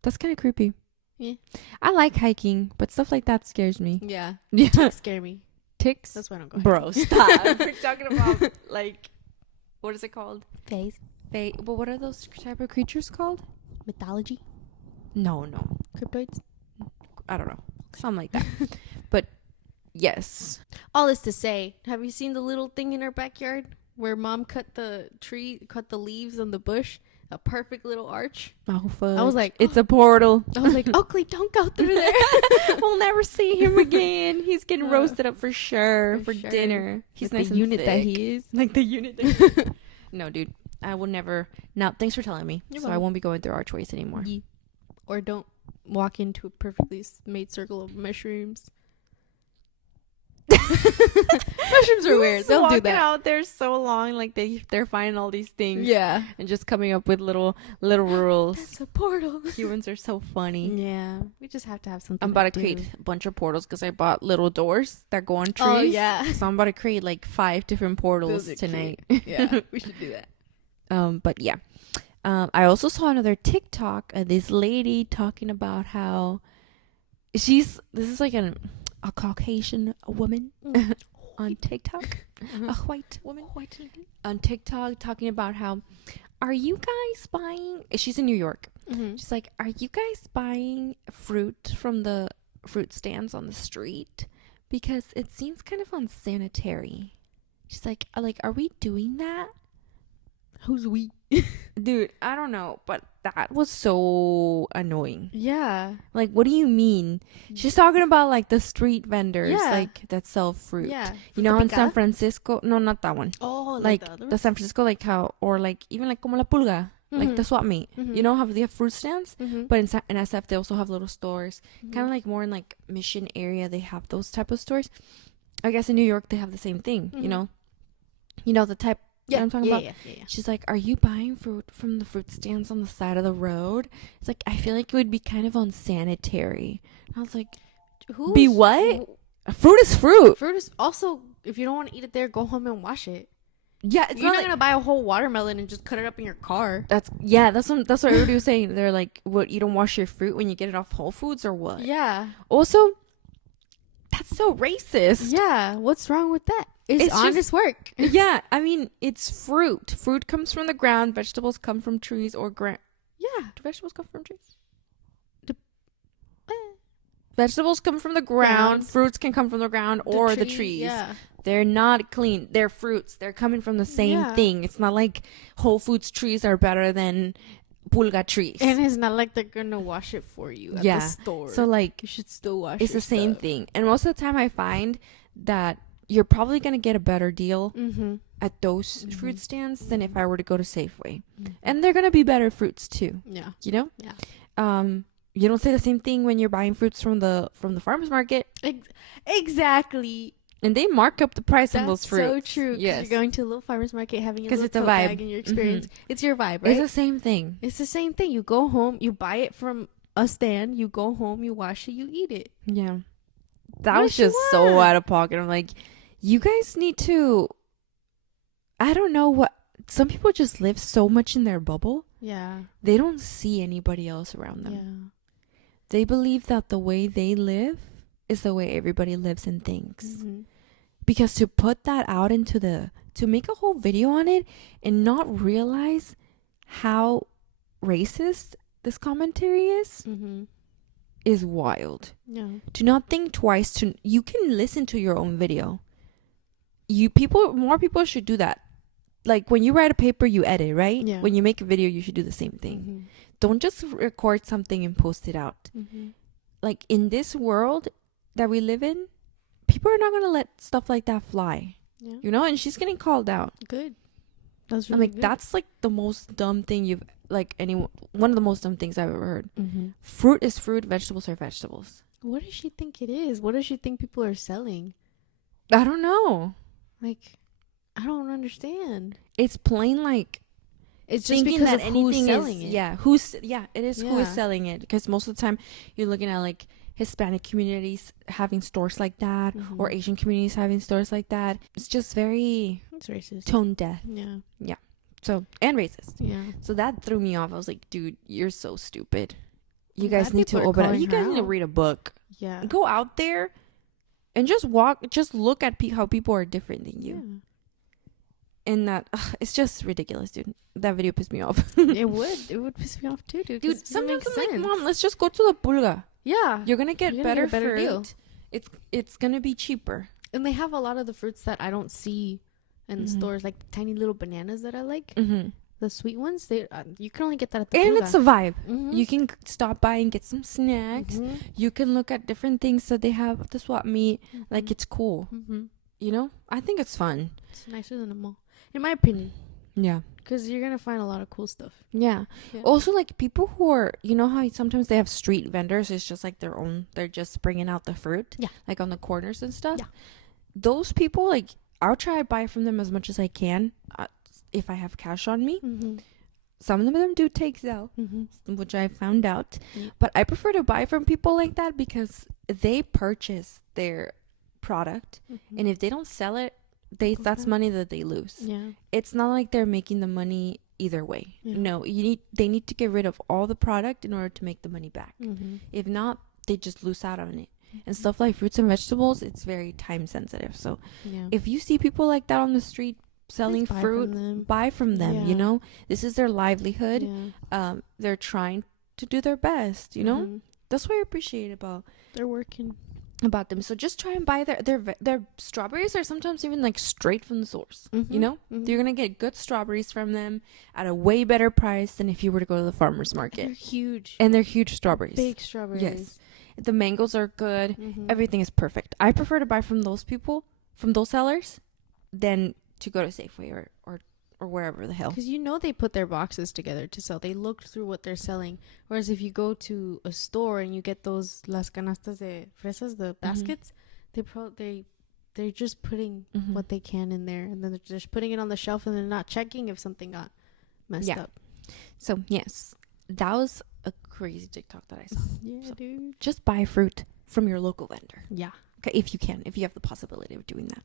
that's kind of creepy. Yeah, I like hiking, but stuff like that scares me. Yeah. Ticks scare me. Ticks? That's why I don't go. Bro, stop. We're talking about like, what is it called? Fae. But what are those type of creatures called? Mythology. No. Cryptoids. I don't know. Something like that. But yes. All this to say, have you seen the little thing in our backyard where mom cut the leaves on the bush? A perfect little arch. Oh, fuck. I was like, it's a portal. I was like, Oakley, don't go through there. We'll never see him again. He's getting roasted up for sure for dinner. He's like nice the unit thick. that he is. Like the unit that No, dude. I will never. Now, thanks for telling me. I won't be going through archways anymore. Yeah. Or don't walk into a perfectly made circle of mushrooms. Mushrooms are weird. They'll do that. Out there so long, like they're finding all these things. Yeah, and just coming up with little rules. That's a portal. Humans are so funny. Yeah, we just have to have something. I'm about to create a bunch of portals because I bought little doors that go on trees. Oh yeah. So I'm about to create like 5 different portals tonight. Yeah, we should do that. But yeah, I also saw another TikTok of this lady talking about how this is like a Caucasian woman on TikTok, a white woman on TikTok talking about how, are you guys buying, she's in New York. She's like, are you guys buying fruit from the fruit stands on the street? Because it seems kind of unsanitary. She's like, are we doing that? Who's we? Dude, I don't know, but that was so annoying. Yeah. Like, what do you mean? She's talking about like the street vendors, like that sell fruit. Yeah. You know, in San Francisco. No, not that one. Oh, like the San Francisco, like how, or like even like como la pulga, like the swap meet. You know how they have fruit stands, but in SF they also have little stores, kind of like more in like Mission area. They have those type of stores. I guess in New York they have the same thing. You know the type. Yeah, I'm talking about. Yeah. She's like, are you buying fruit from the fruit stands on the side of the road? It's like, I feel like it would be kind of unsanitary. I was like, be what? Fruit is fruit. Fruit is also, if you don't want to eat it there, go home and wash it. Yeah, you're not gonna buy a whole watermelon and just cut it up in your car. That's what everybody was saying. They're like, what, you don't wash your fruit when you get it off Whole Foods or what? Yeah. Also, that's so racist. Yeah, what's wrong with that? It's honest work. Yeah, I mean, it's fruit. Fruit comes from the ground. Vegetables come from trees or Yeah. Do vegetables come from trees? Vegetables come from the ground. Fruits can come from the ground or the trees. Yeah. They're not clean. They're fruits. They're coming from the same thing. It's not like Whole Foods trees are better than pulga trees. And it's not like they're gonna wash it for you at the store. So like, you should still wash it's the same thing. And most of the time I find that you're probably going to get a better deal at those fruit stands than if I were to go to Safeway. And they're going to be better fruits too. Yeah. You know? Yeah. You don't say the same thing when you're buying fruits from the farmer's market. Exactly. And they mark up the price on those fruits. That's so true. Yes. You're going to a little farmer's market, having a little it's a vibe. bag in your experience. It's your vibe, right? It's the same thing. It's the same thing. You go home, you buy it from a stand, you go home, you wash it, you eat it. Yeah. That was just so out of pocket. I'm like, you guys need to, I don't know what, some people just live so much in their bubble. Yeah. They don't see anybody else around them. Yeah. They believe that the way they live is the way everybody lives and thinks. Because to put that out to make a whole video on it and not realize how racist this commentary is wild. Yeah. Do not think twice. You can listen to your own video. More people should do that. Like when you write a paper, you edit, right? Yeah. When you make a video, you should do the same thing. Don't just record something and post it out. Like in this world that we live in, people are not going to let stuff like that fly. Yeah. You know, and she's getting called out. Good. That's really good. That's like the most dumb thing one of the most dumb things I've ever heard. Fruit is fruit, vegetables are vegetables. What does she think it is? What does she think people are selling? I don't know. Like, I don't understand. It's plain like, it's just because that of who's selling it. Yeah, it is who is selling it. Because most of the time you're looking at like Hispanic communities having stores like that, or Asian communities having stores like that. It's just very racist, tone deaf. Yeah. So, and racist. Yeah. So that threw me off. I was like, dude, you're so stupid. You guys need to open up. You guys need to read a book. Yeah. Go out there and just look at how people are different than you. Yeah. And that it's just ridiculous, dude. That video pissed me off. It would piss me off too, dude. Dude, sometimes I'm like, Mom, let's just go to the pulga. Yeah, you're gonna get better fruit. Deal. It's gonna be cheaper. And they have a lot of the fruits that I don't see in the stores, like the tiny little bananas that I like. The sweet ones, you can only get that at the and pulga. It's a vibe. You can stop by and get some snacks. You can look at different things that they have at the swap meet. Like, it's cool. You know, I think it's fun. It's nicer than a mall, in my opinion. Yeah, because you're gonna find a lot of cool stuff. Yeah. Also, like, people who are, you know how sometimes they have street vendors, it's just like their own, they're just bringing out the fruit, like on the corners and stuff. Those people, like, I'll try to buy from them as much as I can if I have cash on me. Some of them do take Zelle, which I found out, but I prefer to buy from people like that because they purchase their product, and if they don't sell it, that's money that they lose. It's not like they're making the money either way. No, they need to get rid of all the product in order to make the money back. If not, they just lose out on it. And stuff like fruits and vegetables, it's very time sensitive. So if you see people like that on the street selling fruit, buy from them. You know, this is their livelihood. They're trying to do their best, you know. That's what I appreciate about they're working about them. So just try and buy their strawberries are sometimes even like straight from the source. You know, you're gonna get good strawberries from them at a way better price than if you were to go to the farmer's market. They're huge, and they're huge strawberries, big strawberries. Yes, the mangoes are good. Everything is perfect. I prefer to buy from those people, from those sellers, than to go to Safeway or wherever the hell. Because you know they put their boxes together to sell. They looked through what they're selling. Whereas if you go to a store and you get those las canastas de fresas, the baskets, they're just putting what they can in there, and then they're just putting it on the shelf, and they're not checking if something got messed up. So yes, that was a crazy TikTok that I saw. Dude. Just buy fruit from your local vendor. Yeah. Okay, if you have the possibility of doing that,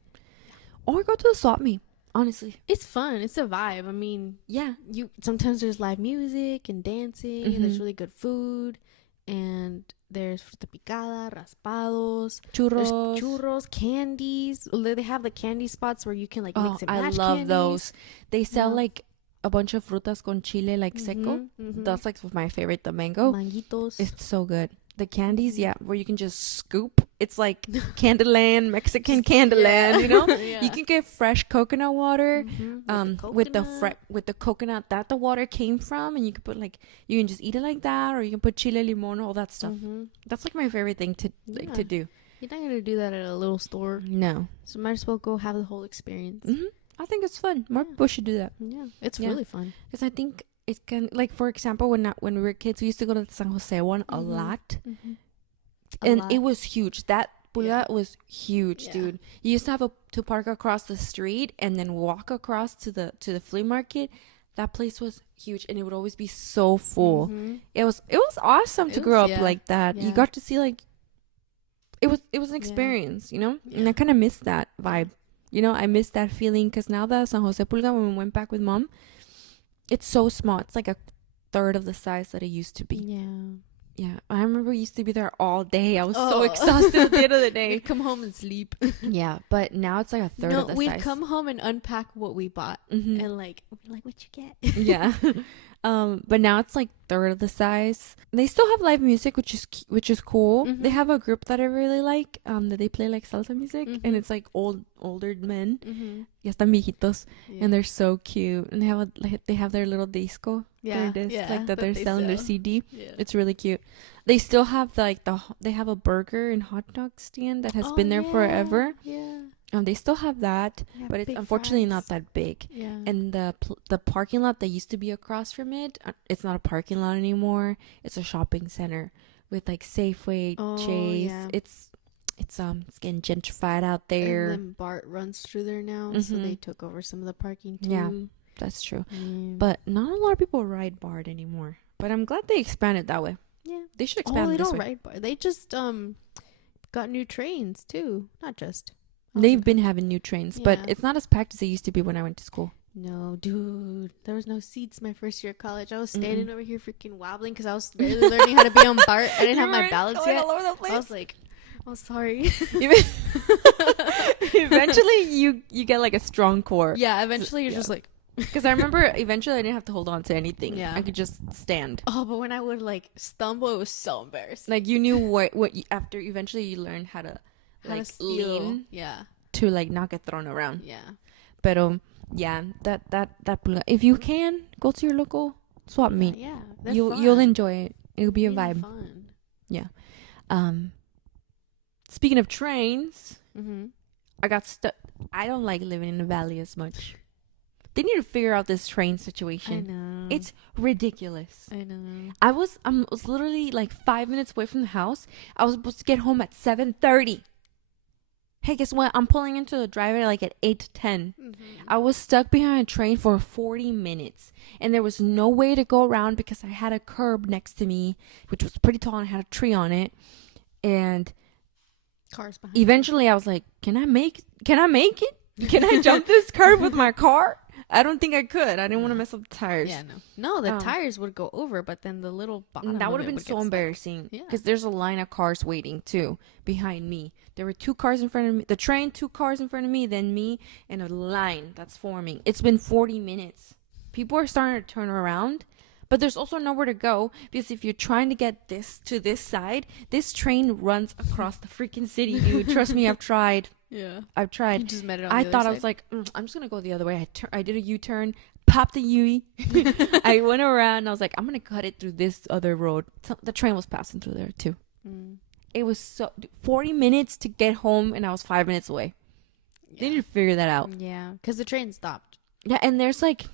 or go to a swap meet. Honestly, it's fun. It's a vibe. I mean, you sometimes there's live music and dancing. There's really good food, and there's fruta picada, raspados, churros, candies. They have the candy spots where you can like mix and match. I love candies. Those. They sell like a bunch of frutas con chile, like seco. That's like my favorite. The mango, manguitos. It's so good. The candies, where you can just scoop. It's like Candyland, Mexican Candyland, you know? You can get fresh coconut water with the coconut that the water came from, and you can put you can just eat it like that, or you can put chile, limon, all that stuff. That's like my favorite thing to to do. You're not gonna do that at a little store. No. So might as well go have the whole experience. I think it's fun. More people should do that. Yeah, it's really fun. Because I think it's kind of, like, for example, when we were kids, we used to go to the San Jose one a lot. It was huge. That pulga was huge, dude. You used to have to park across the street and then walk across to the flea market. That place was huge, and it would always be so full. It was awesome to grow up like that. You got to see it was an experience, you know. And I kind of missed that vibe. You know, I missed that feeling, because now the San Jose Pulga, when we went back with Mom, it's so small. It's like a third of the size that it used to be. Yeah. I remember we used to be there all day. I was so exhausted at the end of the day. We'd come home and sleep. Yeah, but now it's like a third of the size. We'd come home and unpack what we bought. And we'd be like, what you get? Yeah. But now it's like third of the size. They still have live music, which is cool. They have a group that I really like, that they play like salsa music, and it's like older men. Ya están viejitos, and they're so cute, and they have their little disco. Like that they're selling their CD. It's really cute. They still have they have a burger and hot dog stand that has been there forever. They still have that, but it's unfortunately not that big. And the parking lot that used to be across from it, it's not a parking lot anymore. It's a shopping center with like Safeway, Chase. It's getting gentrified out there. And then BART runs through there now, so they took over some of the parking too. Yeah, that's true. But not a lot of people ride BART anymore. But I'm glad they expanded that way. Yeah, they should expand. They don't ride BART. They just got new trains too. Not just. They've been having new trains, but it's not as packed as it used to be when I went to school. No, dude. There was no seats my first year of college. I was standing over here freaking wobbling because I was barely learning how to be on BART. I didn't have my balance yet. All over the place. I was like, oh, sorry. Eventually, you get like a strong core. Yeah, eventually you're just like... Because I remember eventually I didn't have to hold on to anything. I could just stand. Oh, but when I would like stumble, it was so embarrassing. Like you knew what after eventually you learned how to like lean, to like not get thrown around. But that if you can go to your local swap meet, you'll enjoy it. It'll be a vibe. Fun. Yeah. Speaking of trains, I got stuck. I don't like living in the valley as much. They need to figure out this train situation. I know. It's ridiculous. I know. I was literally like 5 minutes away from the house. I was supposed to get home at 7:30. Hey, guess what? I'm pulling into the driveway like at 8:10. I was stuck behind a train for 40 minutes. And there was no way to go around because I had a curb next to me, which was pretty tall and had a tree on it. And cars behind. Eventually I was like, can I make it? Can I jump this curb with my car? I don't think I could. I didn't want to mess up the tires. Yeah, no, the tires would go over, but then the little bottom that would have been so embarrassing. Because there's a line of cars waiting too behind me. There were 2 cars in front of me. The train, 2 cars in front of me, then me, and a line that's forming. It's been 40 minutes. People are starting to turn around, but there's also nowhere to go because if you're trying to get this to this side, this train runs across the freaking city, dude. Trust me, I've tried. Yeah, I've tried. You just met it on I the thought other I was like, I'm just gonna go the other way. I did a U-turn, popped the U. I went around. And I was like, I'm gonna cut it through this other road. So the train was passing through there too. It was 40 minutes to get home, and I was 5 minutes away. Yeah. They need to figure that out. Yeah, because the train stopped. Yeah, and there's like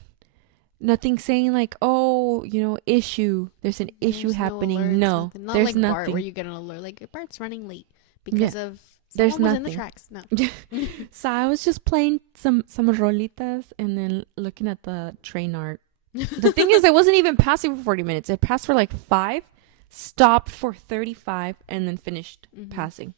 nothing saying like, oh, issue. There's an issue happening. No, not there's like nothing. BART where you get an alert. Like BART's running late because of there's someone nothing was in the tracks. No. So I was just playing some rolitas and then looking at the train art. The thing is, I wasn't even passing for 40 minutes. I passed for like 5, stopped for 35, and then finished passing.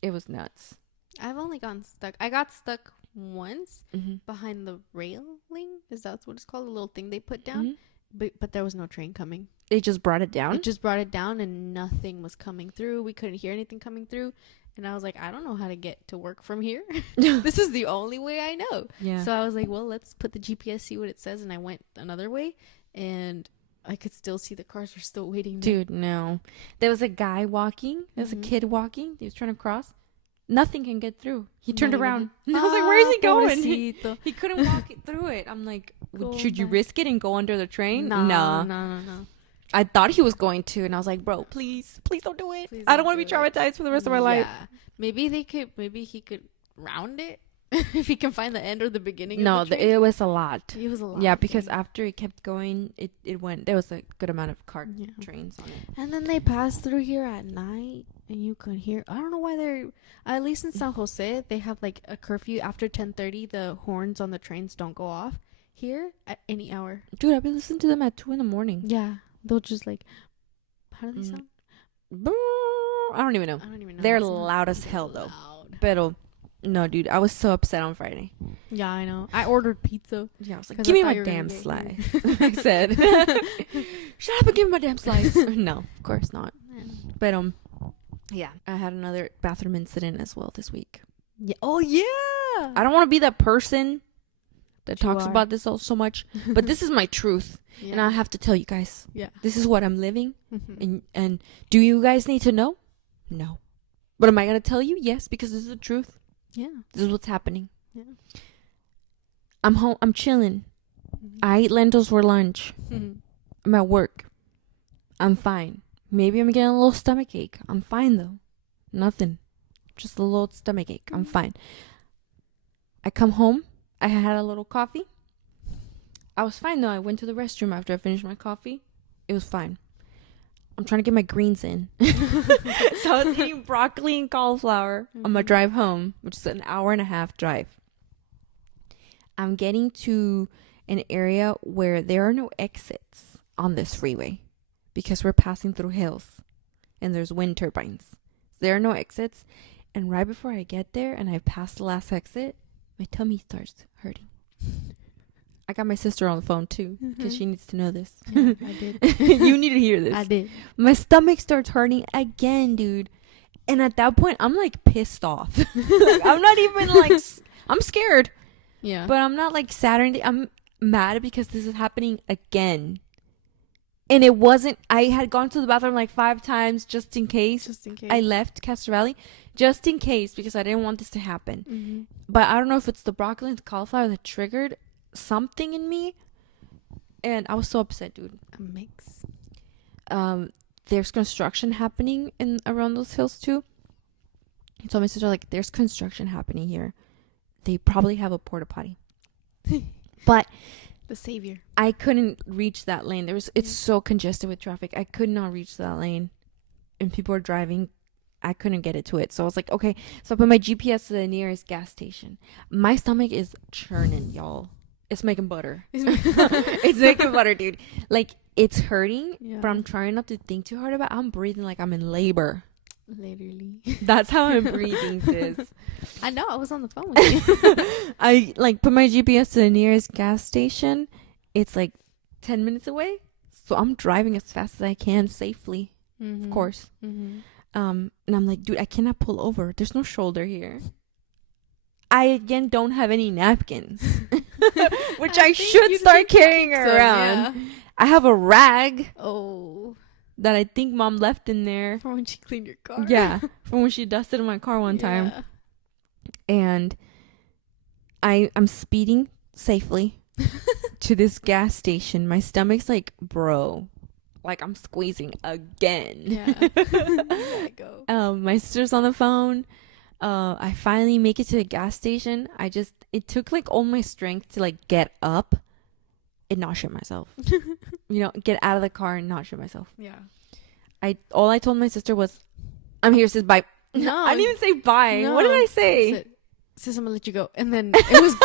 It was nuts. I've only gotten stuck. I got stuck once behind the railing. Is that what it's called? The little thing they put down. But there was no train coming. They just brought it down? It just brought it down and nothing was coming through. We couldn't hear anything coming through. And I was like, I don't know how to get to work from here. This is the only way I know. Yeah. So I was like, well, let's put the GPS, see what it says. And I went another way. And I could still see the cars were still waiting there. Dude, no. There was a guy walking. There was a kid walking. He was trying to cross. Nothing can get through. He turned around. And I was like, where is he going? He couldn't walk it through it. I'm like, should you risk it and go under the train? No. I thought he was going to, and I was like, bro, please don't do it. I don't want to be traumatized for the rest of my life. Maybe he could round it if he can find the end or the beginning. No, of the train. It was a lot. It was a lot. Yeah, because after it kept going, it went. There was a good amount of trains on it. And then they passed through here at night, and you could hear. I don't know why they're. At least in San Jose, they have like a curfew after 10:30. The horns on the trains don't go off. Here at any hour. Dude, I've been listening to them at 2 a.m. Yeah, they'll just like. How do they sound? I don't even know. They're loud as hell though. But no, dude, I was so upset on Friday. Yeah, I know. I ordered pizza. Yeah, I was like, give me my damn slice. I said, shut up and give me my damn slice. No, of course not. But yeah, I had another bathroom incident as well this week. Yeah. Oh yeah. I don't want to be that person that talks about this so much, but this is my truth, and I have to tell you guys. Yeah. This is what I'm living, and do you guys need to know? No. But am I gonna tell you? Yes, because this is the truth. Yeah. This is what's happening. Yeah. I'm home. I'm chilling. I ate lentils for lunch. I'm at work. I'm fine. Maybe I'm getting a little stomach ache. I'm fine though. Nothing. Just a little stomach ache. I'm fine. I come home. I had a little coffee. I was fine though. I went to the restroom after I finished my coffee. It was fine. I'm trying to get my greens in. So I was eating broccoli and cauliflower on my drive home, which is an 1.5 hour drive. I'm getting to an area where there are no exits on this freeway because we're passing through hills and there's wind turbines. There are no exits. And right before I get there and I pass the last exit, my tummy starts hurting. I got my sister on the phone too because she needs to know this. Yeah, I did. You need to hear this. I did. My stomach starts hurting again, dude. And at that point, I'm like pissed off. Like, I'm not even like, I'm scared. Yeah. But I'm not like sad or anything. I'm mad because this is happening again. And it wasn't, I had gone to the bathroom like 5 times just in case. Just in case. I left Castro Valley just in case because I didn't want this to happen. But I don't know if it's the broccoli and the cauliflower that triggered something in me. And I was so upset, dude. A mix. There's construction happening around those hills too. I told my sister, like, there's construction happening here. They probably have a porta potty. But the savior. I couldn't reach that lane. It's so congested with traffic. I could not reach that lane. And people are driving. I couldn't get it to it. So I was like, okay. So I put my GPS to the nearest gas station. My stomach is churning, y'all. It's making butter. It's making butter, dude. Like, it's hurting, but I'm trying not to think too hard about it. I'm breathing like I'm in labor. Literally. That's how I'm breathing, sis. I know. I was on the phone with you. I like put my GPS to the nearest gas station. It's like 10 minutes away. So I'm driving as fast as I can safely. Of course. And I'm like, dude, I cannot pull over. There's no shoulder here. I again don't have any napkins, which I should start carrying around. Yeah. I have a rag. Oh. That I think mom left in there. From when she cleaned your car. Yeah. From when she dusted my car one time. And I'm speeding safely to this gas station. My stomach's like, bro, like I'm squeezing again. Yeah. Go. My sister's on the phone. I finally make it to the gas station. It took like all my strength to like get up and not shit myself. Get out of the car and not shit myself. Yeah. All I told my sister was, I'm here, sis, bye. No. I didn't even say bye. No. What did I say? Sis, I'm gonna let you go. And then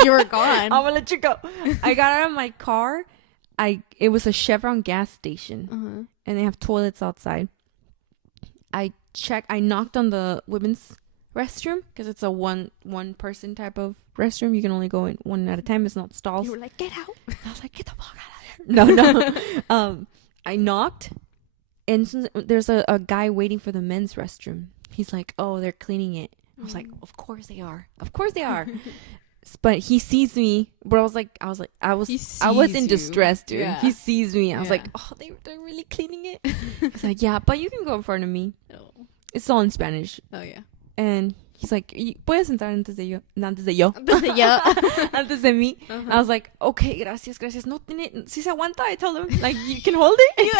you were gone. I'm gonna let you go. I got out of my car. It was a Chevron gas station. And they have toilets outside. I knocked on the women's restroom because it's a one person type of restroom. You can only go in one at a time. It's not stalls. You were like, get out. I was like, get the fuck out of there. No. I knocked, and there's a guy waiting for the men's restroom. He's like, oh, they're cleaning it. I was like, of course they are. But he sees me. But I was in distress, dude. Yeah. He sees me. I was like, oh, they're really cleaning it. I was like, yeah, but you can go in front of me. Oh. It's all in Spanish. Oh yeah. And he's like, ¿puedes entrar antes de yo? Antes de yo. Antes de mí. I was like, okay, gracias. No tiene, si se aguanta. I told him, like, you can hold it?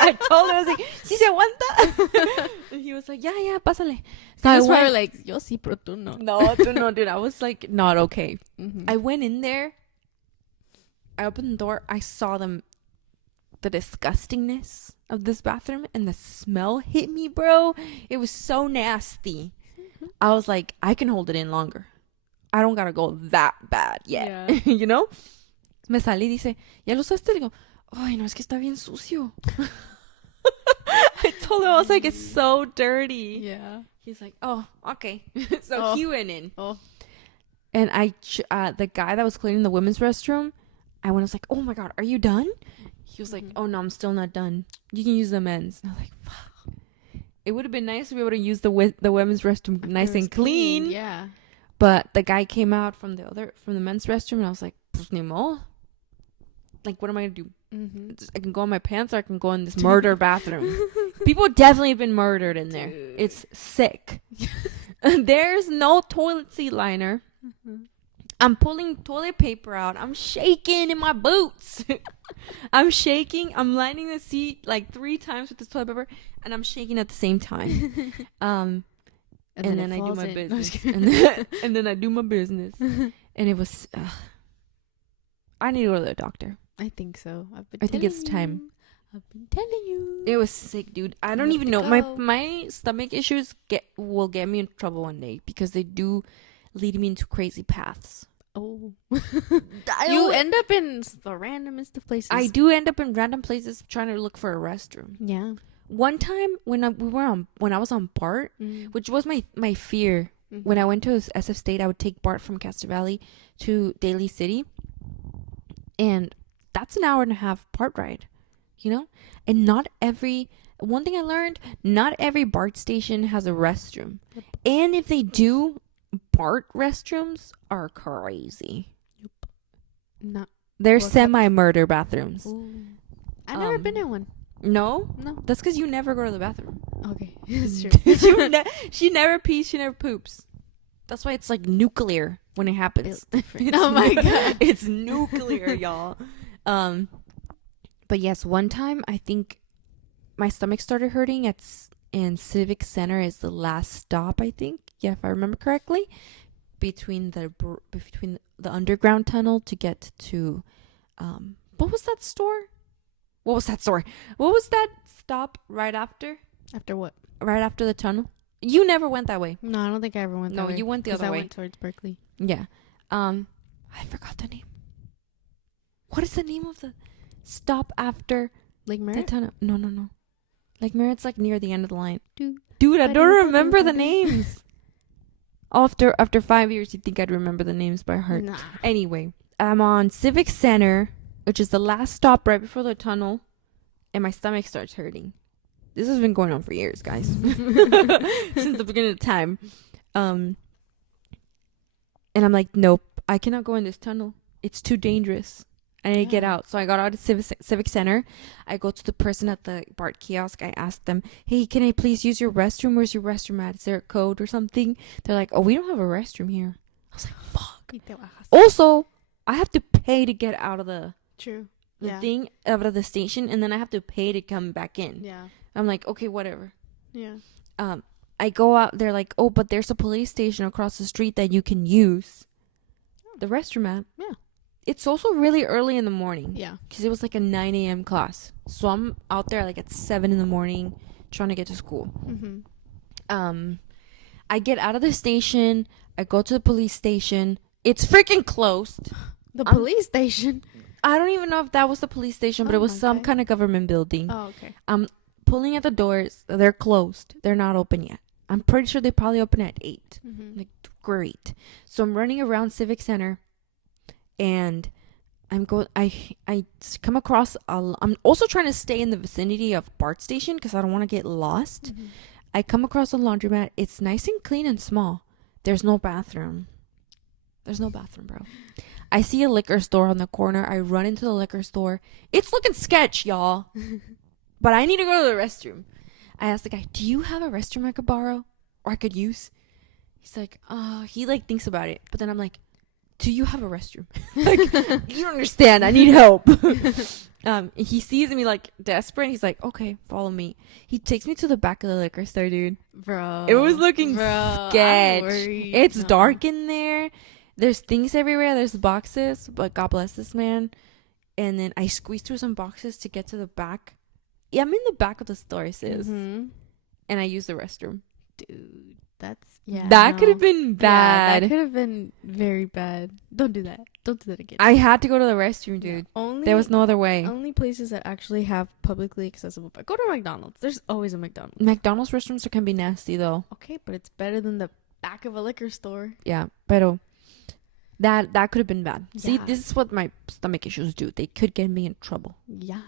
I told him, I was like, si se aguanta. And he was like, yeah, pásale. So I was probably like, yo sí, pero tú no. No, tú no, dude. I was like, not okay. I went in there. I opened the door. I saw the disgustingness of this bathroom, and the smell hit me, bro. It was so nasty. I was like, I can hold it in longer. I don't gotta go that bad yet. Yeah. Me salí, dice, ¿ya lo usaste? Digo, ay, no, es que está bien sucio. I told him, I was like, it's so dirty. Yeah. He's like, oh, okay. So he went in. Oh. And the guy that was cleaning the women's restroom, I was like, oh my God, are you done? He was like, oh no, I'm still not done. You can use the men's. And I was like, fuck. It would have been nice to be able to use the women's restroom nice and clean. Yeah. But the guy came out from the men's restroom, and I was like, pues ni modo. Like, what am I gonna do? I can go in my pants, or I can go in this murder bathroom. People definitely have been murdered in there. Dude. It's sick. There's no toilet seat liner. I'm pulling toilet paper out. I'm shaking in my boots. I'm shaking. I'm lining the seat like 3 times with this toilet paper, and I'm shaking at the same time. And then I do my business. And then I do my business. And it was... I need to go to the doctor. I think so. I think it's time. I've been telling you. It was sick, dude. I don't even know. My stomach issues will get me in trouble one day, because they do lead me into crazy paths. Oh. You end up in the randomest of places. I do end up in random places trying to look for a restroom. Yeah. One time when I was on BART, which was my fear. When I went to SF State, I would take BART from Castro Valley to Daly City, and that's an hour and a half BART ride, And one thing I learned, not every BART station has a restroom. Yep. And if they do, BART restrooms are crazy. Yep. They're semi-murder bathrooms. I've never been in one. No? That's because you never go to the bathroom. Okay. That's true. She never pees, she never poops. That's why it's like nuclear when it happens. Oh my God. It's nuclear, y'all. But yes, one time I think my stomach started hurting and Civic Center is the last stop, I think. Yeah, if I remember correctly. Between the underground tunnel to get to what was that store? What was that stop right after? After what? Right after the tunnel. You never went that way. No, I don't think I ever went that way. No, you went the other way. I went towards Berkeley. Yeah. I forgot the name. What is the name of the stop after Lake Merritt? the tunnel? No. Lake Merritt's like near the end of the line. Dude, I don't remember the names. After 5 years, you think I'd remember the names by heart. Nah. Anyway, I'm on Civic Center, which is the last stop right before the tunnel, and my stomach starts hurting. This has been going on for years, guys. Since the beginning of time. And I'm like, nope, I cannot go in this tunnel. It's too dangerous. I need to get out. So I got out of Civic Center. I go to the person at the BART kiosk. I asked them, hey, can I please use your restroom? Where's your restroom at? Is there a code or something? They're like, oh, we don't have a restroom here. I was like, fuck. Also, I have to pay to get out of the thing, out of the station, and then I have to pay to come back in. Yeah. I'm like, okay, whatever. Yeah. I go out. They're like, oh, but there's a police station across the street that you can use the restroom at. Yeah. It's also really early in the morning. Yeah. Because it was like a 9 a.m. class. So I'm out there like at 7 in the morning trying to get to school. Mm-hmm. I get out of the station. I go to the police station. It's freaking closed. The police station? I don't even know if that was the police station, but it was some kind of government building. Oh, okay. I'm pulling at the doors. They're closed. They're not open yet. I'm pretty sure they probably open at 8. Mm-hmm. Like, great. So I'm running around Civic Center. And I come across I'm also trying to stay in the vicinity of BART station because I don't want to get lost. Mm-hmm. I come across a laundromat. It's nice and clean and small. There's no bathroom. Bro. I see a liquor store on the corner. I run into the liquor store. It's looking sketch, y'all. But I need to go to the restroom. I asked the guy, do you have a restroom I could borrow or I could use? He's like, he like thinks about it. But then I'm like, do you have a restroom? Like, you don't understand. I need help. He sees me like desperate. He's like, okay, follow me. He takes me to the back of the liquor store, dude. Bro. It was looking sketch. It's dark in there. There's things everywhere. There's boxes, but God bless this man. And then I squeezed through some boxes to get to the back. Yeah, I'm in the back of the store, sis. Mm-hmm. And I use the restroom. Dude. That could have been bad. Yeah, that could have been very bad. Don't do that. Don't do that again. I had to go to the restroom, dude. Yeah, there was no other way. Only places that actually have publicly accessible. Go to McDonald's. There's always a McDonald's. McDonald's restrooms can be nasty, though. Okay, but it's better than the back of a liquor store. Yeah, pero that could have been bad. Yeah. See, this is what my stomach issues do. They could get me in trouble. Yeah,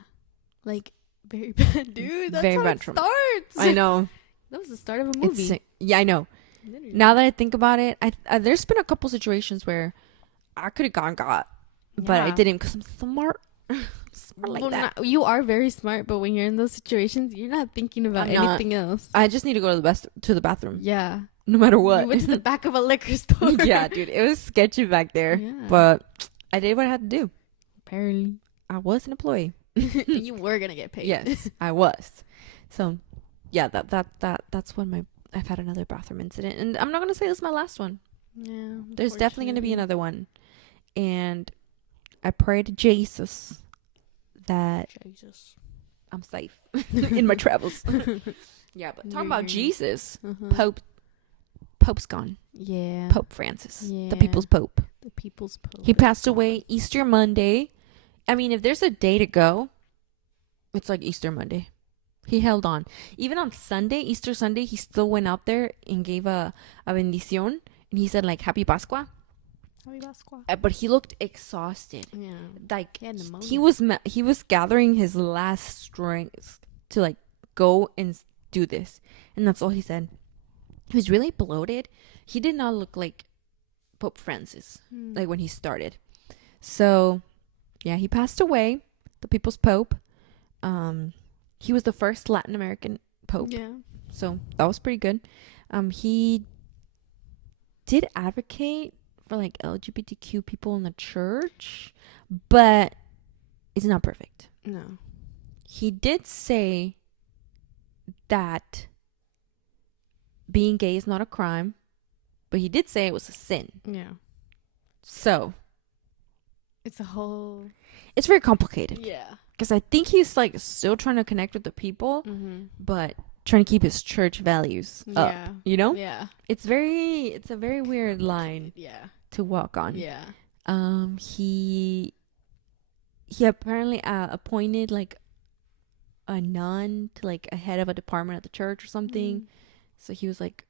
like very bad, dude. That's very how bad it starts. I know. That was the start of a movie. Yeah, I know. Literally. Now that I think about it, I there's been a couple situations where I could have got, but I didn't because I'm smart. Like that. You are very smart, but when you're in those situations, you're not thinking about anything else. I just need to go to the bathroom. Yeah. No matter what. You went to the back of a liquor store. Yeah, dude. It was sketchy back there. Yeah. But I did what I had to do. Apparently. I was an employee. You were going to get paid. Yes, I was. So, yeah, that's when I've had another bathroom incident. And I'm not going to say this is my last one. Yeah. There's definitely going to be another one. And I pray to Jesus that I'm safe in my travels. Yeah, but talking about Jesus, Pope's gone. Yeah. Pope Francis. Yeah. The people's Pope. The people's Pope. He passed away Easter Monday. I mean, if there's a day to go, it's like Easter Monday. He held on. Even on Sunday, Easter Sunday, he still went out there and gave a bendición. And he said, like, Happy Pascua. Happy Pascua. But he looked exhausted. Yeah. Like, he was gathering his last strength to, like, go and do this. And that's all he said. He was really bloated. He did not look like Pope Francis, like, when he started. So, yeah, he passed away. The people's Pope. He was the first Latin American Pope. Yeah. So that was pretty good. He did advocate for like LGBTQ people in the church, but it's not perfect. No. He did say that being gay is not a crime, but he did say it was a sin. Yeah. So it's very complicated. Yeah. Because I think he's like still trying to connect with the people, but trying to keep his church values up. You know? Yeah. It's a very weird line. Yeah. To walk on. Yeah. He apparently appointed like a nun to like a head of a department at the church or something. So he was like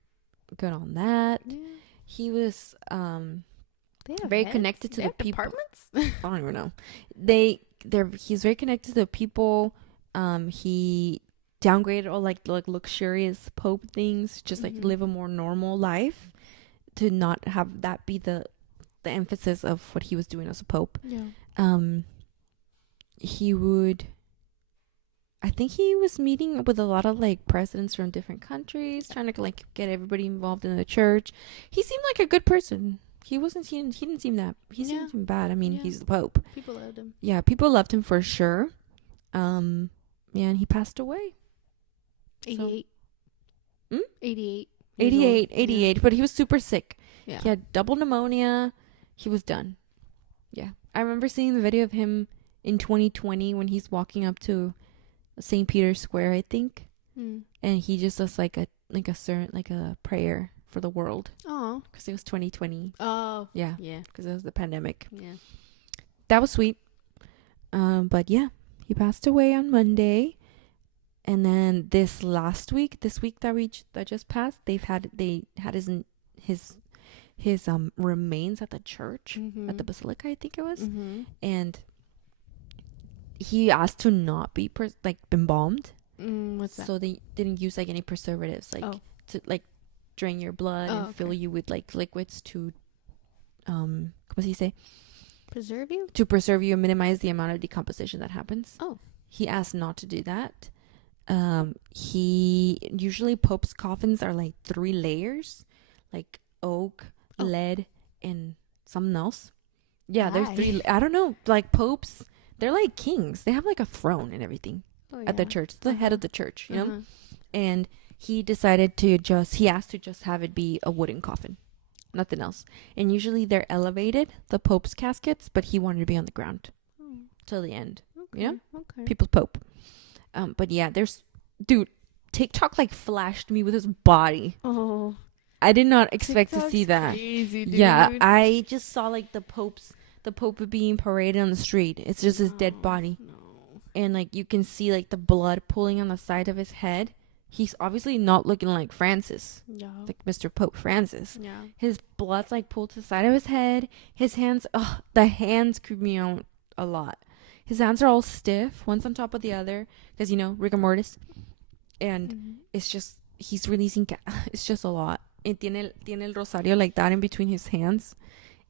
good on that. Yeah. He was very connected to the people. Departments? I don't even know. He's very connected to the people. He downgraded all like luxurious pope things, just like live a more normal life, to not have that be the emphasis of what he was doing as a pope. Yeah. I think he was meeting with a lot of like presidents from different countries, trying to like get everybody involved in the church. He seemed like a good person. He didn't seem that. He seemed bad. I mean, he's the Pope. People loved him. Yeah, people loved him for sure. And he passed away. 88. So, 88. 88. But he was super sick. Yeah. He had double pneumonia. He was done. Yeah. I remember seeing the video of him in 2020 when he's walking up to St. Peter's Square, I think. And he just does like a prayer for the world. Oh, because it was 2020. Oh, yeah, because it was the pandemic. Yeah, that was sweet. But yeah, he passed away on Monday, and then this week that just passed, they had his remains at the church, at the basilica, I think it was, and he asked to not be embalmed. What's that? So they didn't use like any preservatives, to like drain your blood and fill you with like liquids to ¿cómo se dice? Preserve you? To preserve you and minimize the amount of decomposition that happens. Oh. He asked not to do that. Usually Pope's coffins are like 3 layers, like oak, lead, and something else. Yeah, there's 3. I don't know, like popes, they're like kings. They have like a throne and everything at the church. It's the head of the church, you know? And he decided he asked to just have it be a wooden coffin. Nothing else. And usually they're elevated, the Pope's caskets, but he wanted to be on the ground till the end. Okay. You know? Okay. People's Pope. But yeah, TikTok like flashed me with his body. Oh. I did not expect to see that. Crazy, dude. Yeah, I just saw like the Pope being paraded on the street. It's just his dead body. No. And like you can see like the blood pooling on the side of his head. He's obviously not looking like Francis. Yeah. Like Mr. Pope Francis. Yeah. His blood's like pulled to the side of his head. His hands, the hands creep me out a lot. His hands are all stiff, one's on top of the other, because rigor mortis. And it's just, he's releasing, it's just a lot. And tiene el rosario like that in between his hands.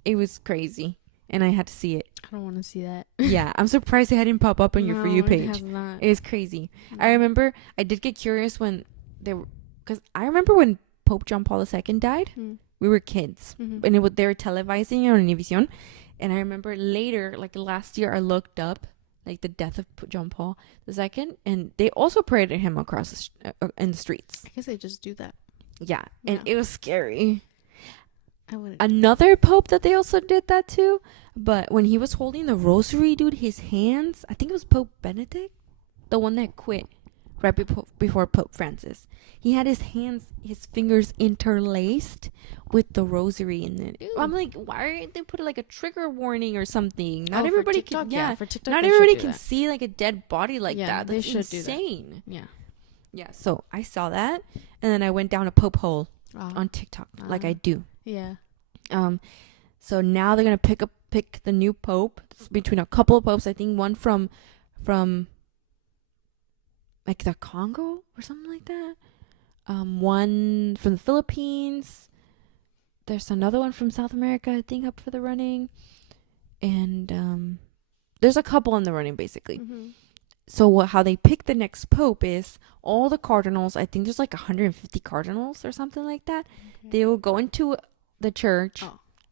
It was crazy. And I had to see it. I don't want to see that. Yeah, I'm surprised it hadn't popped up on your For You page. It has not. It was crazy. I remember I did get curious when because I remember when Pope John Paul II died. We were kids, and they were televising it on Univision. And I remember later, like last year, I looked up like the death of John Paul II, and they also paraded him across in the streets. I guess they just do that. Yeah, and it was scary. Another pope that they also did that too, but when he was holding the rosary, dude, his hands, I think it was Pope Benedict, the one that quit right before Pope Francis. He had his fingers interlaced with the rosary in it. Ew. I'm like, why didn't they put like a trigger warning or something? Not everybody TikTok, can. For TikTok, not everybody can see like a dead body like that. That's they should insane. Do that. Yeah. Yeah. So I saw that, and then I went down a Pope hole on TikTok, like I do. Yeah. So now they're gonna pick the new pope. It's between a couple of popes. I think one from like the Congo or something like that. One from the Philippines. There's another one from South America, I think, up for the running. And there's a couple in the running, basically. So how they pick the next pope is all the cardinals. I think there's like 150 cardinals or something like that. Okay. They will go into the church,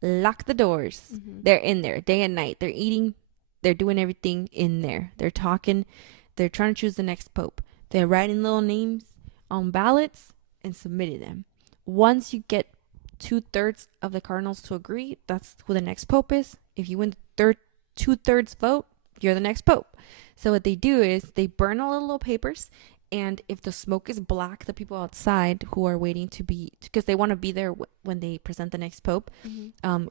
lock the doors. They're in there day and night. They're eating. They're doing everything in there. They're talking. They're trying to choose the next pope. They're writing little names on ballots and submitting them. Once you get 2/3 of the cardinals to agree, that's who the next pope is. If you win the 2/3 vote, you're the next pope. So what they do is they burn all the little papers, and if the smoke is black, the people outside who are waiting because they want to be there when they present the next pope.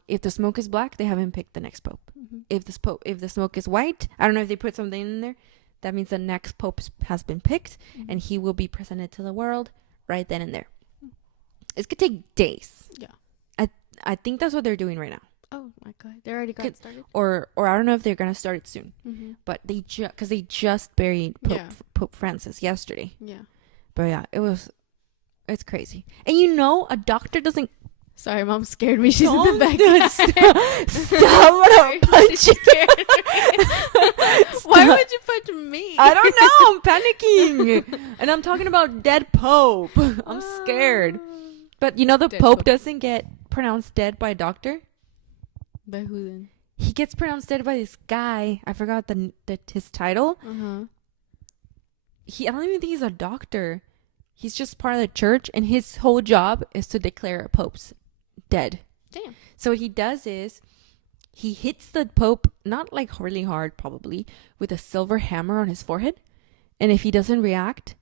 If the smoke is black, they haven't picked the next pope. If the smoke is white, I don't know if they put something in there. That means the next pope has been picked, and he will be presented to the world right then and there. It's gonna take days. Yeah. I think that's what they're doing right now. Oh my god, they already got started. Or I don't know if they're gonna start it soon. But they just buried Pope Francis yesterday. Yeah. But yeah, it's crazy. And a doctor doesn't. Sorry, Mom scared me. She's in the back. Stop! I'm gonna punch you. Why would you punch me? I don't know. I'm panicking, and I'm talking about dead Pope. I'm scared. But the dead Pope doesn't get pronounced dead by a doctor. By who then? He gets pronounced dead by this guy. I forgot his title. I don't even think he's a doctor. He's just part of the church, and his whole job is to declare a pope's dead. Damn. So what he does is he hits the Pope, not like really hard probably, with a silver hammer on his forehead. And if he doesn't react,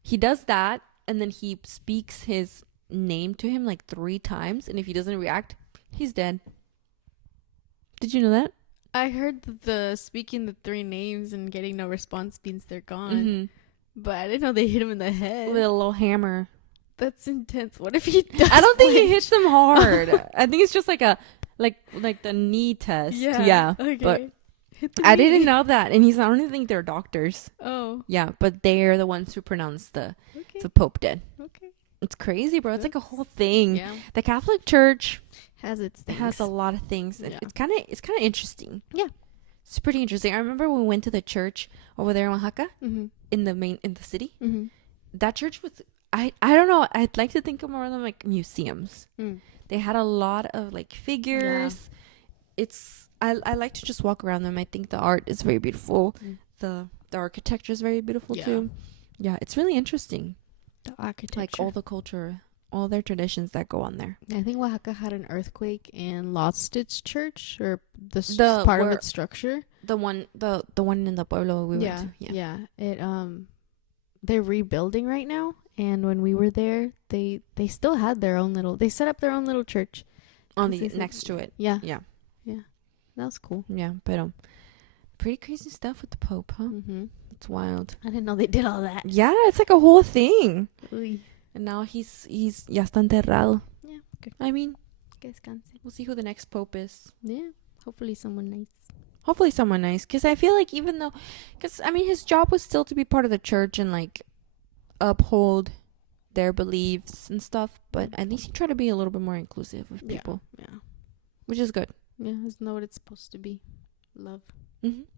he does that, and then he speaks his name to him like 3 times, and if he doesn't react, he's dead. Did you know that? I heard the speaking the 3 names and getting no response means they're gone. But I didn't know they hit him in the head with a little hammer. That's intense. What if he does? I don't think he hits them hard. I think it's just like the knee test. Yeah. Okay. But I didn't know that, and I don't even think they're doctors. Oh. Yeah, but they're the ones who pronounce the Pope dead. Okay. It's crazy, bro. It's like a whole thing. Yeah. The Catholic Church has a lot of things. Yeah. It's kind of interesting. Yeah. It's pretty interesting. I remember when we went to the church over there in Oaxaca, in the city. That church was, I don't know. I'd like to think of more of them like museums. They had a lot of like figures. Yeah. I like to just walk around them. I think the art is very beautiful. The architecture is very beautiful too. Yeah, it's really interesting. The architecture, like all the culture, all their traditions that go on there. I think Oaxaca had an earthquake and lost its church or the part of its structure. The one in the pueblo we went to. Yeah. It they're rebuilding right now, and when we were there, they still had their own little. They set up their own little church on the next to it. Yeah. That was cool. Yeah, but pretty crazy stuff with the Pope, huh? It's wild. I didn't know they did all that. Yeah, it's like a whole thing. Uy. And now he's ya está enterrado. Yeah. Good. I mean, we'll see who the next Pope is. Yeah. Hopefully someone nice. Because I feel like his job was still to be part of the church and like uphold their beliefs and stuff. But at least he tried to be a little bit more inclusive with people. Yeah. Which is good. Yeah, isn't that what it's supposed to be? Love.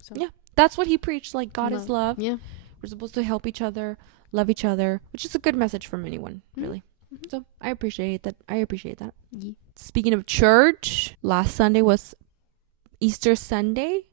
So. Yeah. That's what he preached. Like, God is love. Yeah. We're supposed to help each other, love each other, which is a good message from anyone, really. So I appreciate that. Yeah. Speaking of church, last Sunday was Easter Sunday.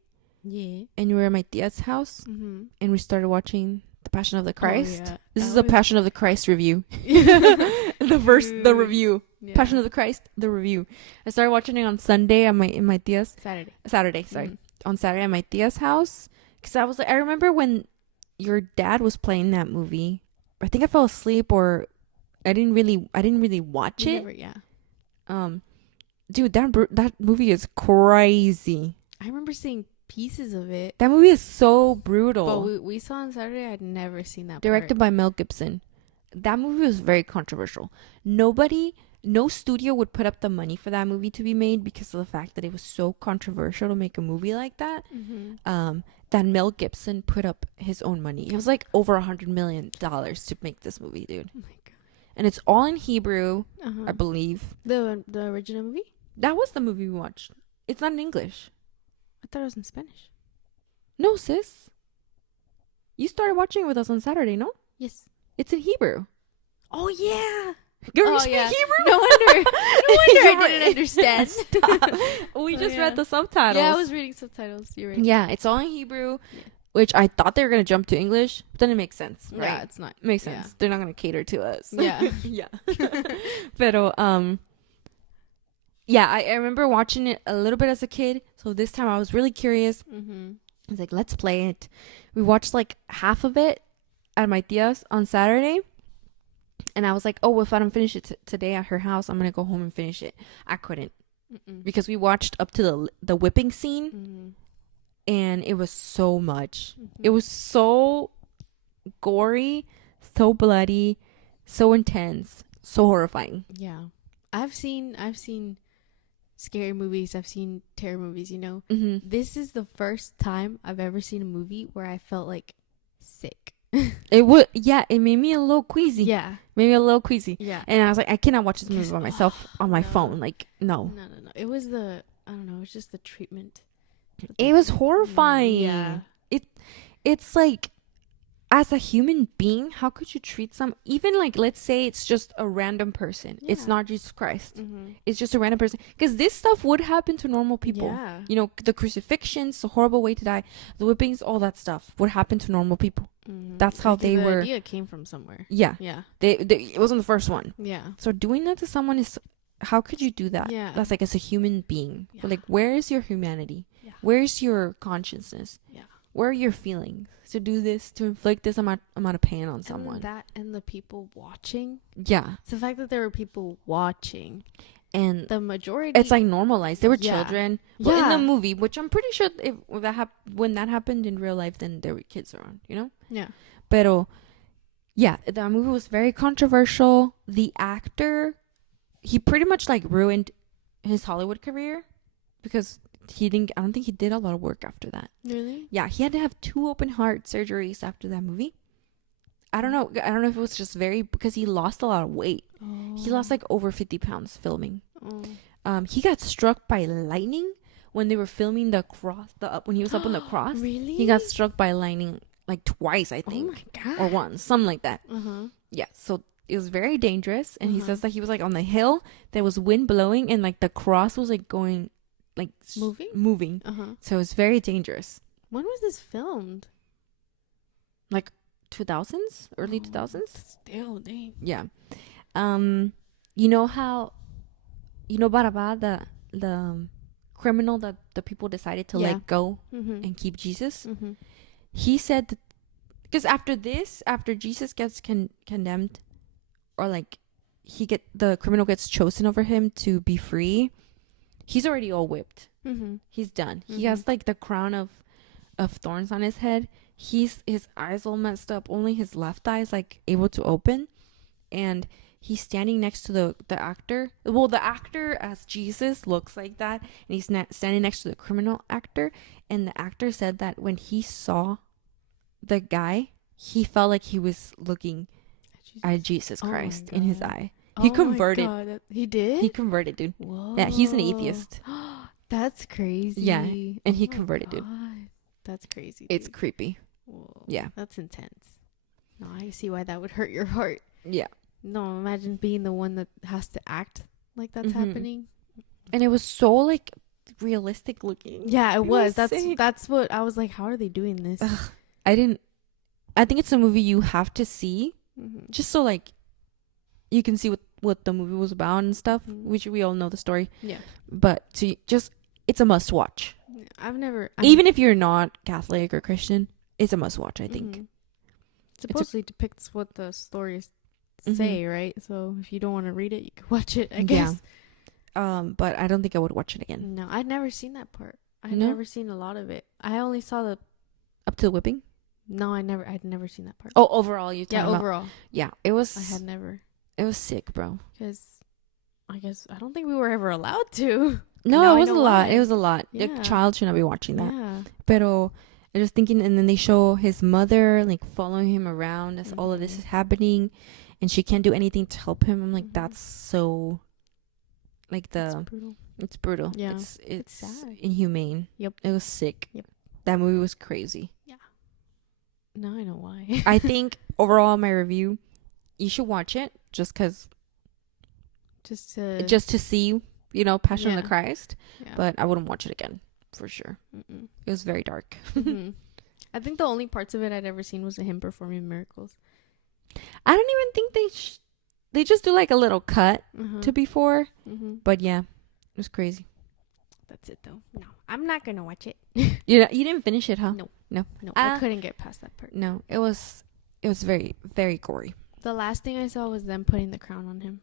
Yeah. And we were at my tia's house, and we started watching The Passion of the Christ. Oh, yeah. This is a Passion of the Christ review. The review. Yeah. Passion of the Christ, the review. I started watching it on Sunday at my tia's. Saturday, sorry. On Saturday at my tia's house. Because I remember when your dad was playing that movie. I think I fell asleep, or I didn't really watch it. Dude, that movie is crazy. I remember seeing pieces of it. That movie is so brutal. But we saw on Saturday. I'd never seen that. Directed by Mel Gibson. That movie was very controversial. No studio would put up the money for that movie to be made because of the fact that it was so controversial to make a movie like that. That Mel Gibson put up his own money. It was like over $100 million to make this movie, dude. Oh my god! And it's all in Hebrew, I believe. The original movie? That was the movie we watched. It's not in English. I thought it was in Spanish. No, sis. You started watching it with us on Saturday, no? Yes. It's in Hebrew. Oh yeah. You speak Hebrew? No wonder I didn't understand. We just read the subtitles. Yeah, I was reading subtitles. You're right. Yeah, it's all in Hebrew, which I thought they were gonna jump to English, but then it makes sense, right? Yeah, it's not. Makes sense. Yeah. They're not gonna cater to us. Yeah. Yeah. Pero yeah, I remember watching it a little bit as a kid, so this time I was really curious. I was like, let's play it. We watched like half of it at my tia's on Saturday. And I was like, oh, if I don't finish it today at her house, I'm going to go home and finish it. I couldn't. Because we watched up to the whipping scene. And it was so much. It was so gory, so bloody, so intense. so horrifying. Yeah. I've seen scary movies. I've seen terror movies, you know. Mm-hmm. This is the first time I've ever seen a movie where I felt like sick. It made me a little queasy. Yeah. Maybe a little queasy. Yeah. And I was like, I cannot watch this movie by myself on my phone. Like, no. No. It was I don't know, it's just the treatment. It was horrifying. Yeah. It's like, as a human being, how could you treat even like, let's say it's just a random person. Yeah. It's not Jesus Christ. Mm-hmm. It's just a random person. Because this stuff would happen to normal people. Yeah. You know, the crucifixions, the horrible way to die, the whippings, all that stuff would happen to normal people. Mm-hmm. That's how they were. The idea came from somewhere. Yeah. Yeah. It wasn't the first one. Yeah. So doing that to someone is, how could you do that? Yeah. That's like, as a human being. Yeah. But like, where is your humanity? Yeah. Where's your consciousness? Yeah. Where are your feelings to do this, to inflict this amount of pain on someone? And the people watching. Yeah. It's the fact that there were people watching. And the majority. It's like normalized. There were children. Well, in the movie, which I'm pretty sure when that happened in real life, then there were kids around, you know? Yeah. Pero, yeah, that movie was very controversial. The actor, he pretty much like ruined his Hollywood career because I don't think he did a lot of work after that. Really? Yeah, he had to have 2 open heart surgeries after that movie. I don't know if it was just because he lost a lot of weight. Oh. He lost like over 50 pounds filming. Oh. He got struck by lightning when they were filming the cross, when he was up on the cross. Really? He got struck by lightning like twice, I think. Oh my God. Or once, something like that. Uh-huh. Yeah, so it was very dangerous. And he says that he was like on the hill, there was wind blowing, and like the cross was like going, like moving. Uh-huh. So it was very dangerous. When was this filmed? Like 2000s, early 2000s. Still, dang. Yeah. You know how, Baraba, the criminal that the people decided to let go and keep Jesus. Mm-hmm. He said that, because after Jesus gets condemned, or like the criminal gets chosen over him to be free, he's already all whipped. Mm-hmm. He's done. Mm-hmm. He has like the crown of thorns on his head. His eyes all messed up. Only his left eye is like able to open, and he's standing next to the actor. Well, the actor as Jesus looks like that, and he's standing next to the criminal actor. And the actor said that when he saw the guy, he felt like he was looking at Jesus Christ in his eye. He converted. My God. He did? He converted, dude. Whoa. Yeah, he's an atheist. That's crazy. Yeah, and he converted, dude. That's crazy. It's creepy. Whoa. Yeah. That's intense. No, I see why that would hurt your heart. Yeah. No, imagine being the one that has to act like that's happening. And it was so like realistic looking. Yeah, it was. That's what I was like, how are they doing this? I think it's a movie you have to see just so like you can see what the movie was about and stuff, which we all know the story. Yeah. But it's a must watch. Even if you're not Catholic or Christian, it's a must watch, I think. Supposedly depicts what the stories say, right? So if you don't want to read it, you can watch it, I guess. Yeah. But I don't think I would watch it again. No, I'd never seen that part. I'd never seen a lot of it. I only saw the up to the whipping. No, I'd never seen that part. Oh, overall, you talking about? Overall. Yeah, it was. I had never. It was sick, bro. Because I guess I don't think we were ever allowed to. No, it was a lot. It was a lot. Yeah. A child should not be watching that. Yeah. Pero I was thinking, and then they show his mother like following him around as all of this is happening, and she can't do anything to help him. I'm like, that's so. Like it's brutal. It's brutal. Yeah. It's sad. Inhumane. Yep. It was sick. Yep. That movie was crazy. Yeah. Now I know why. I think overall my review, you should watch it just because. Just to see, Passion of the Christ. Yeah. But I wouldn't watch it again for sure. Mm-mm. It was very dark. I think the only parts of it I'd ever seen was him performing miracles. I don't even think they just do like a little cut to before. But yeah, it was crazy. That's it though. No, I'm not gonna watch it. You didn't finish it, huh? No. I couldn't get past that part. No, it was very, very gory. The last thing I saw was them putting the crown on him.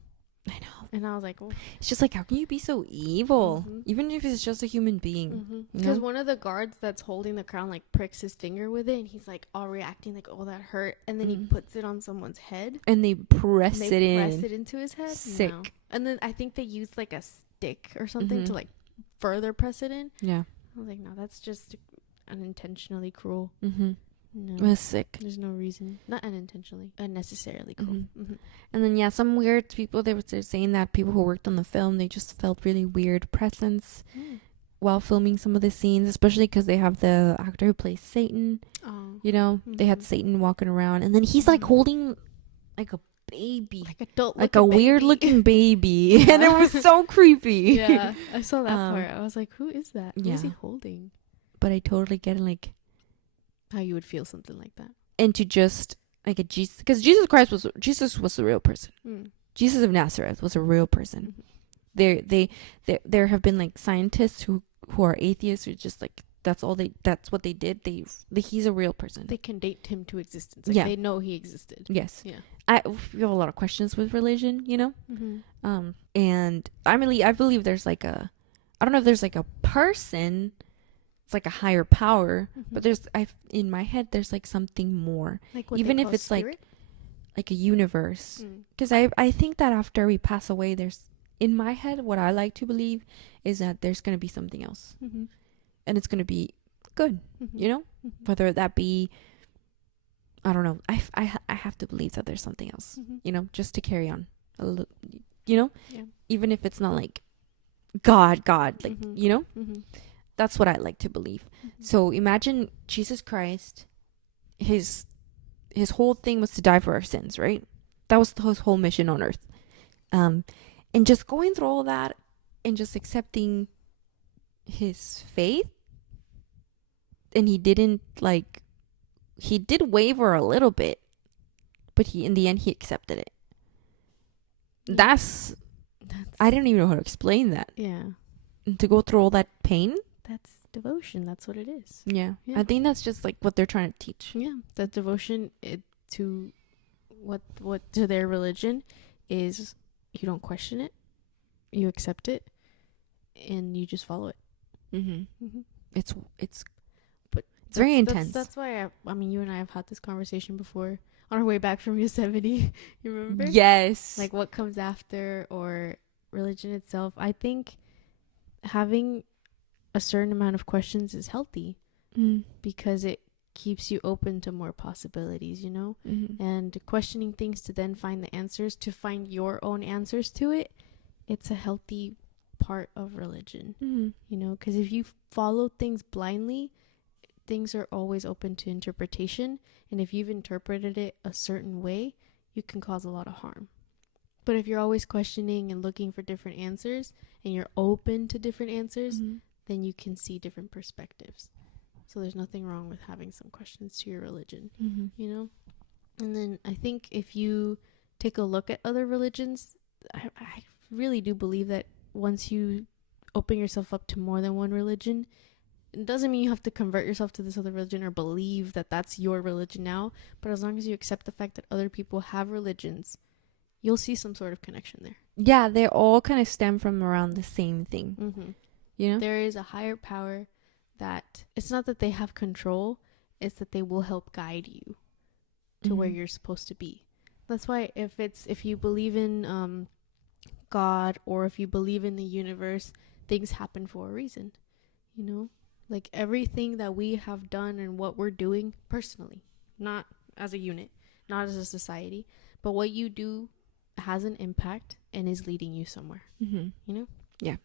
I know. And I was like, oh. It's just like, how can you be so evil? Even if it's just a human being. Because one of the guards that's holding the crown like pricks his finger with it, and he's like all reacting like, oh, that hurt. And then he puts it on someone's head. And they press it into his head. Sick. No. And then I think they used like a stick or something to like further press it in. Yeah. I was like, no, that's just unintentionally cruel. No. That's sick. There's no reason. Not unintentionally. Unnecessarily cruel. And then, yeah, some weird people, they're saying that people who worked on the film, they just felt really weird presence while filming some of the scenes, especially because they have the actor who plays Satan. Oh. You know, they had Satan walking around. And then he's like holding like a baby. Like a weird looking baby. And it was so creepy. Yeah, I saw that part. I was like, who is that? Who is he holding? But I totally get it, like, how you would feel something like that. And to just like a Jesus, because Jesus was a real person. Jesus of Nazareth was a real person. There have been like scientists who are atheists who just like that's what they did. He's a real person. They can date him to existence. Like they know he existed. Yes. Yeah. I have a lot of questions with religion, you know. And I believe there's like I don't know if there's like a person. It's like a higher power, but in my head there's like something more, like even if it's spirit? like a universe, because I think that after we pass away, there's, in my head, what I like to believe is that there's going to be something else, and it's going to be good, you know, whether that be, I don't know, I have to believe that there's something else, you know, just to carry on a little, you know, even if it's not like God like, you know. That's what I like to believe. So imagine Jesus Christ, his whole thing was to die for our sins, right? That was his whole mission on earth. And just going through all that and just accepting his faith. And he did waver a little bit, but in the end he accepted it. That's I don't even know how to explain that. Yeah. And to go through all that pain. That's devotion. That's what it is. Yeah. I think that's just like what they're trying to teach. Yeah. That devotion to what to their religion is, you don't question it, you accept it, and you just follow it. It's very intense. That's why I mean, you and I have had this conversation before on our way back from Yosemite. You remember? Yes. Like what comes after, or religion itself. I think having a certain amount of questions is healthy because it keeps you open to more possibilities, you know, and questioning things to then find the answers, to find your own answers to it. It's a healthy part of religion, you know, because if you follow things blindly, things are always open to interpretation. And if you've interpreted it a certain way, you can cause a lot of harm. But if you're always questioning and looking for different answers, and you're open to different answers, then you can see different perspectives. So there's nothing wrong with having some questions to your religion, you know? And then I think if you take a look at other religions, I really do believe that once you open yourself up to more than one religion, it doesn't mean you have to convert yourself to this other religion or believe that that's your religion now. But as long as you accept the fact that other people have religions, you'll see some sort of connection there. Yeah, they all kind of stem from around the same thing. You know? There is a higher power that it's not that they have control, it's that they will help guide you to where you're supposed to be. That's why if you believe in God, or if you believe in the universe, things happen for a reason. You know? Like everything that we have done and what we're doing personally, not as a unit, not as a society, but what you do has an impact and is leading you somewhere. You know? Yeah.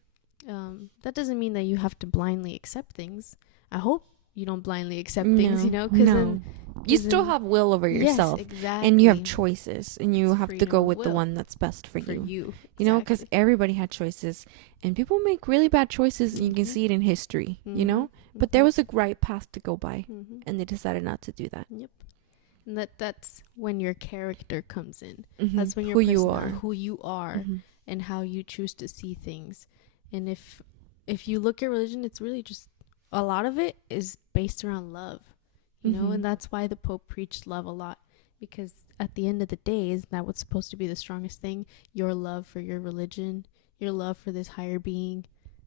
That doesn't mean that you have to blindly accept things. I hope you don't blindly accept things, you know, because you still have will over yourself. Yes, exactly. And you have choices, and you have to go with the one that's best for you. You know, because everybody had choices, and people make really bad choices, and you can see it in history, you know, but there was a right path to go by, and they decided not to do that. Yep. And that's when your character comes in. That's when who you are and how you choose to see things. And if you look at religion, it's really just, a lot of it is based around love, you know, and that's why the Pope preached love a lot, Because at the end of the day, isn't that what's supposed to be the strongest thing? Your love for your religion, your love for this higher being.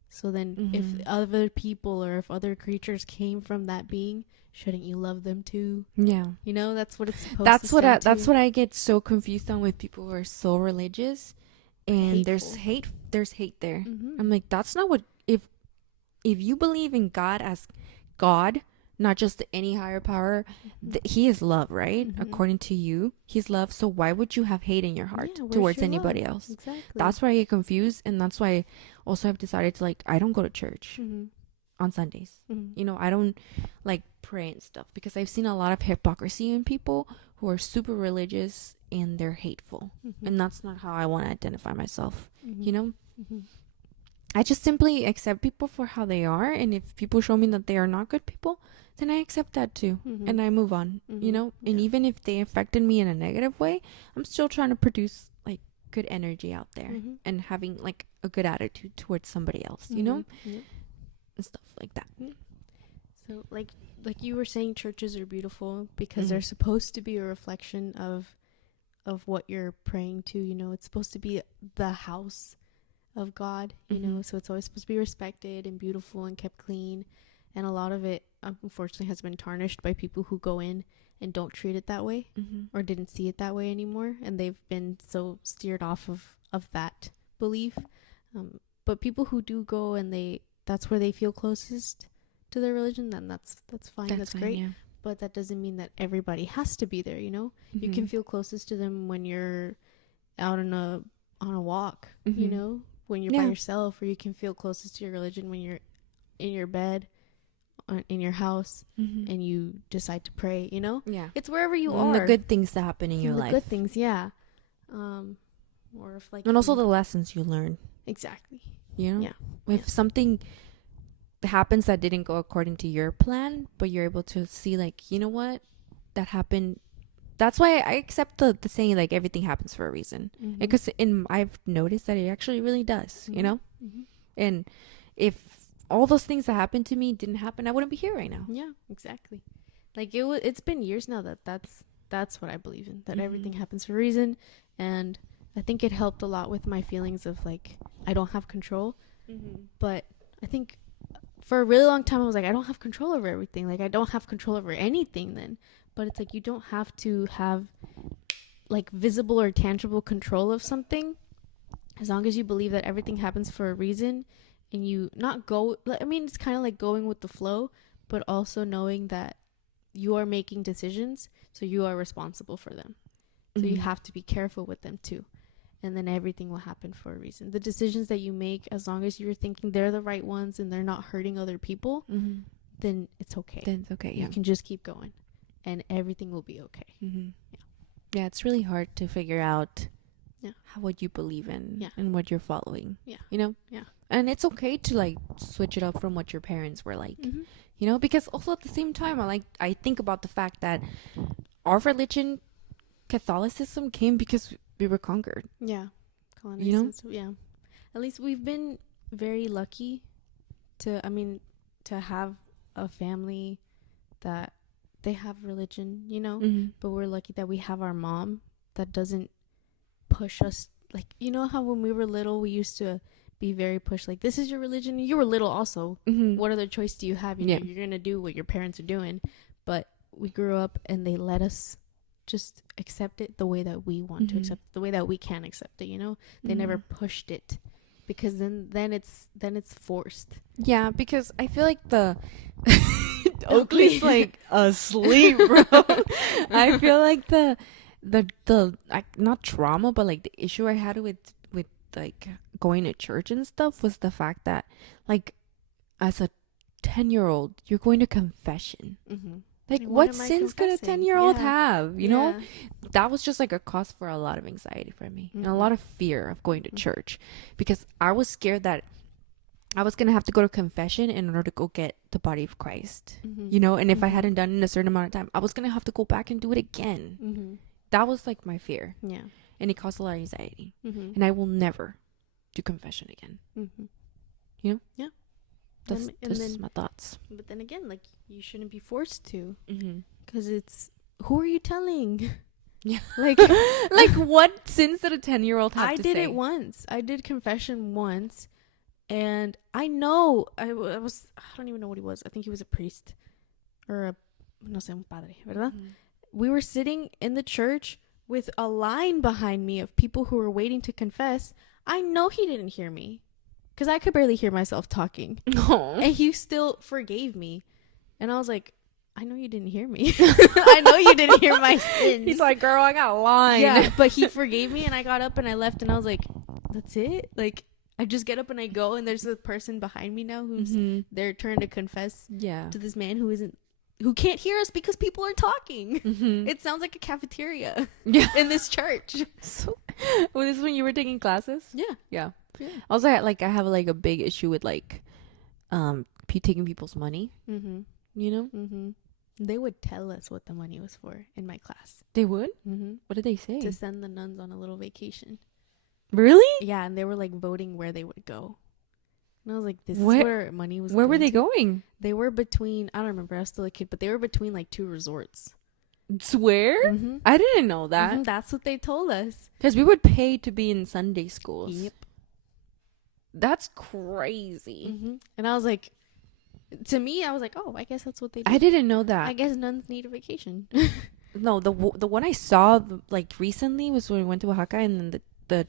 So then if other people or if other creatures came from that being, shouldn't you love them too? Yeah. You know, that's what it's supposed that's to what That's what I get so confused on with people who are so religious and hateful. There's hate there. I'm like, that's not what, if you believe in God as God, not just any higher power, he is love, right? According to you, he's love. So why would you have hate in your heart towards anybody else? Exactly. That's why I get confused, and that's why also I've decided to, like, I don't go to church on Sundays. You know, I don't like pray and stuff, because I've seen a lot of hypocrisy in people who are super religious and they're hateful, and that's not how I want to identify myself. You know, I just simply accept people for how they are, and if people show me that they are not good people, then I accept that too, and I move on. You know, and even if they affected me in a negative way, I'm still trying to produce like good energy out there and having like a good attitude towards somebody else, you know, and stuff like that. So like you were saying, churches are beautiful because they're supposed to be a reflection of what you're praying to. You know, it's supposed to be the house of God, you know, so it's always supposed to be respected and beautiful and kept clean. And a lot of it, unfortunately, has been tarnished by people who go in and don't treat it that way or didn't see it that way anymore. And they've been so steered off of that belief. But people who do go and that's where they feel closest to their religion, then that's fine. That's great. Yeah. But that doesn't mean that everybody has to be there, you know? You can feel closest to them when you're out on a walk, you know, when you're by yourself, or you can feel closest to your religion when you're in your bed, in your house, and you decide to pray, you know? Yeah. It's wherever you are. The good things that happen in your life. The good things, yeah. Or if like... And also the lessons you learn. Exactly. You know? Yeah. If something happens that didn't go according to your plan, but you're able to see, like, you know what? That happened. That's why I accept the saying, like, everything happens for a reason. Because I've noticed that it actually really does, you know? And if all those things that happened to me didn't happen, I wouldn't be here right now. Yeah, exactly. Like, it's been years now that's what I believe in, that everything happens for a reason. And I think it helped a lot with my feelings of, like, I don't have control. But I think for a really long time I was like, I don't have control over everything. Like, I don't have control over anything then. But it's like, you don't have to have like visible or tangible control of something, as long as you believe that everything happens for a reason, and you not go, I mean, it's kind of like going with the flow, but also knowing that you are making decisions, so you are responsible for them. So you have to be careful with them too. And then everything will happen for a reason. The decisions that you make, as long as you're thinking they're the right ones and they're not hurting other people, then it's okay. Then it's okay. Yeah. You can just keep going, and everything will be okay. Yeah, it's really hard to figure out what you believe in and what you're following. Yeah. You know? Yeah. And it's okay to, like, switch it up from what your parents were like. You know? Because also at the same time, I think about the fact that our religion, Catholicism, came because we were conquered. Yeah. You know? Yeah. At least we've been very lucky to have a family that they have religion, you know? But we're lucky that we have our mom that doesn't push us. Like, you know how when we were little, we used to be very pushed, like, this is your religion. You were little also. What other choice do you have? You know, you're going to do what your parents are doing. But we grew up and they let us just accept it the way that we want to accept it, the way that we can accept it, you know? They never pushed it, because then it's forced. Yeah, because I feel like Oakley's like asleep, bro. I feel like the not trauma, but like the issue I had with like going to church and stuff was the fact that, like, as a 10-year-old, you're going to confession. Like, what sins could a 10-year-old have? You know, that was just like a cause for a lot of anxiety for me and a lot of fear of going to church, because I was scared that I was going to have to go to confession in order to go get the body of Christ, you know? And if I hadn't done it in a certain amount of time, I was going to have to go back and do it again. That was like my fear. Yeah. And it caused a lot of anxiety. And I will never do confession again. You know? Yeah. That's just my thoughts. But then again, like, you shouldn't be forced to. Because it's, who are you telling? Yeah. Like what sins did a 10-year-old have to say? I did it once. I did confession once. And I know I don't even know what he was. I think he was a priest or no sé, un padre, ¿verdad? Mm-hmm. We were sitting in the church with a line behind me of people who were waiting to confess. I know he didn't hear me because I could barely hear myself talking. No. And he still forgave me. And I was like, I know you didn't hear me. I know you didn't hear my sins. He's like, girl, I got a line. Yeah, but he forgave me and I got up and I left and I was like, that's it? Like, I just get up and I go, and there's a person behind me now who's their turn to confess to this man who can't hear us because people are talking. Mm-hmm. It sounds like a cafeteria in this church. So, well, this is when you were taking classes? Yeah. Also, I have a big issue with taking people's money. Mm-hmm. You know? Mm-hmm. They would tell us what the money was for in my class. They would? Mm-hmm. What did they say? To send the nuns on a little vacation. Really? Yeah, and they were voting where they would go. And I was like, this is where money was Where were they going? They were between, I don't remember, I was still a kid, but they were between 2 resorts. Swear? Mm-hmm. I didn't know that. Mm-hmm, that's what they told us. Because we would pay to be in Sunday schools. Yep. That's crazy. Mm-hmm. And I was like, to me, I was like, oh, I guess that's what they do. I didn't know that. I guess nuns need a vacation. No, the one I saw recently was when we went to Oaxaca, and then the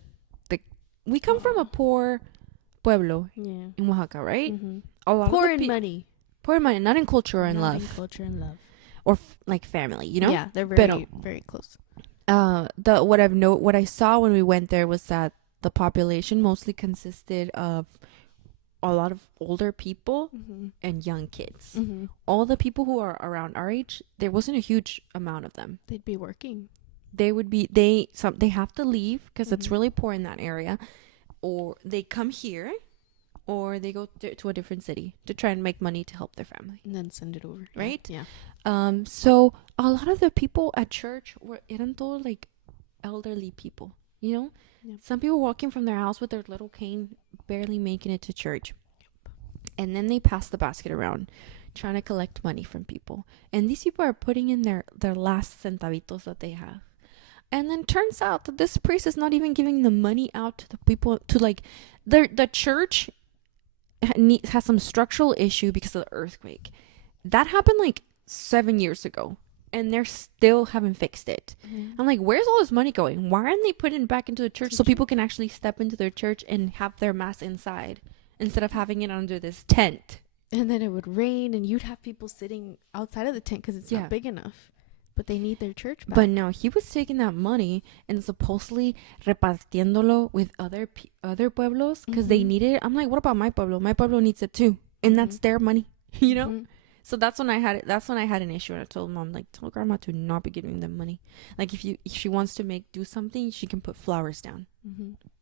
we come from a poor pueblo in Oaxaca, right? Mm-hmm. A lot poor in money. Poor in money, not in culture or in love. In culture and love. Or family, you know? Yeah, they're very, very close. What I saw when we went there was that the population mostly consisted of a lot of older people and young kids. Mm-hmm. All the people who are around our age, there wasn't a huge amount of them. They'd be working. They have to leave because it's really poor in that area, or they come here, or they go to a different city to try and make money to help their family and then send it over, right? Yeah. So a lot of the people at church eran todo elderly people, you know. Yeah. Some people walking from their house with their little cane, barely making it to church. Yep. And then they pass the basket around, trying to collect money from people, and these people are putting in their last centavitos that they have. And then turns out that this priest is not even giving the money out to the people, to the church has some structural issue because of the earthquake. That happened 7 years ago, and they're still haven't fixed it. Mm-hmm. I'm like, where's all this money going? Why aren't they putting it back into the church so people can actually step into their church and have their mass inside instead of having it under this tent? And then it would rain, and you'd have people sitting outside of the tent because it's not big enough. But they need their church back. But no, he was taking that money and supposedly repartiéndolo with other pueblos because they needed it. I'm like, what about my pueblo? My pueblo needs it too, and that's their money, you know. Mm-hmm. So that's when I had an issue, and I told mom, tell grandma to not be giving them money. If she wants to do something, she can put flowers down,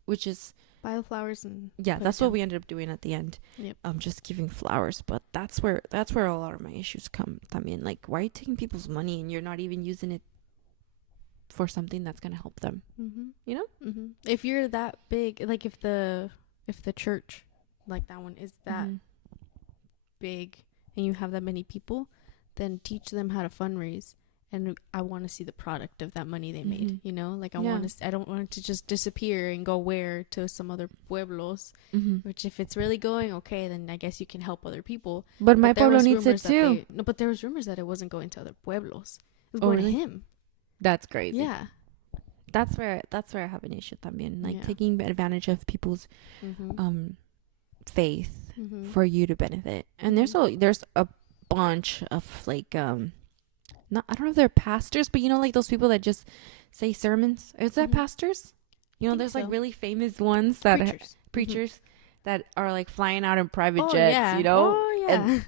which is buy the flowers and that's what we ended up doing at the end. Yep. Just giving flowers, but that's where a lot of my issues come. I mean, why are you taking people's money and you're not even using it for something that's gonna help them? Mm-hmm. You know, if you're that big, if the church that one is that big and you have that many people, then teach them how to fundraise. And I want to see the product of that money they made, you know? I don't want it to just disappear and go where to some other pueblos, which if it's really going, okay, then I guess you can help other people. But my pueblo needs it too. No, but there was rumors that it wasn't going to other pueblos. It was going to him. That's crazy. Yeah. That's where I have an issue también. Taking advantage of people's faith for you to benefit. And there's a bunch of I don't know if they're pastors, but those people that just say sermons. Is that pastors? There's really famous ones that preachers that are flying out in private jets, you know? Oh, yeah.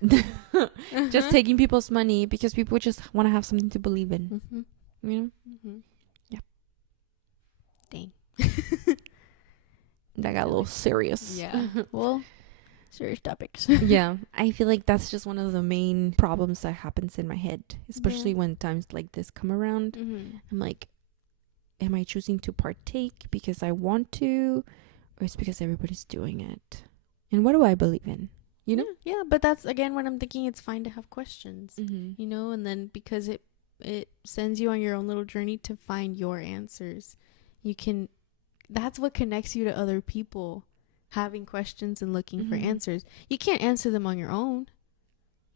And just taking people's money because people just want to have something to believe in. You know? Yeah. Dang. That got a little serious. Yeah. Well, serious topics. Yeah, I feel like that's just one of the main problems that happens in my head, especially when times like this come around. I'm like, am I choosing to partake because I want to, or it's because everybody's doing it? And what do I believe in? You know? Yeah, but that's again when I'm thinking it's fine to have questions, you know, and then because it sends you on your own little journey to find your answers. That's what connects you to other people, having questions and looking for answers. You can't answer them on your own,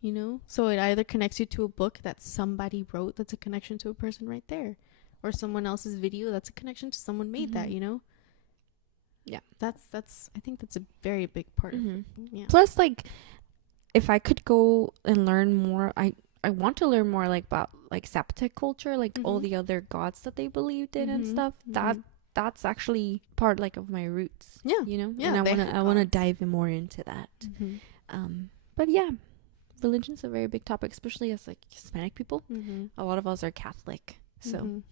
you know? So it either connects you to a book that somebody wrote that's a connection to a person right there, or someone else's video that's a connection to someone made that, you know? Yeah, that's I think that's a very big part of it. Yeah. Plus, like, if I could go and learn more, I want to learn more, like, about, like, Zaptec culture, like, all the other gods that they believed in and stuff. That's actually part, like, of my roots. Yeah. You know? Yeah, and I want to dive more into that. But yeah, religion's a very big topic, especially as, like, Hispanic people. A lot of us are Catholic. So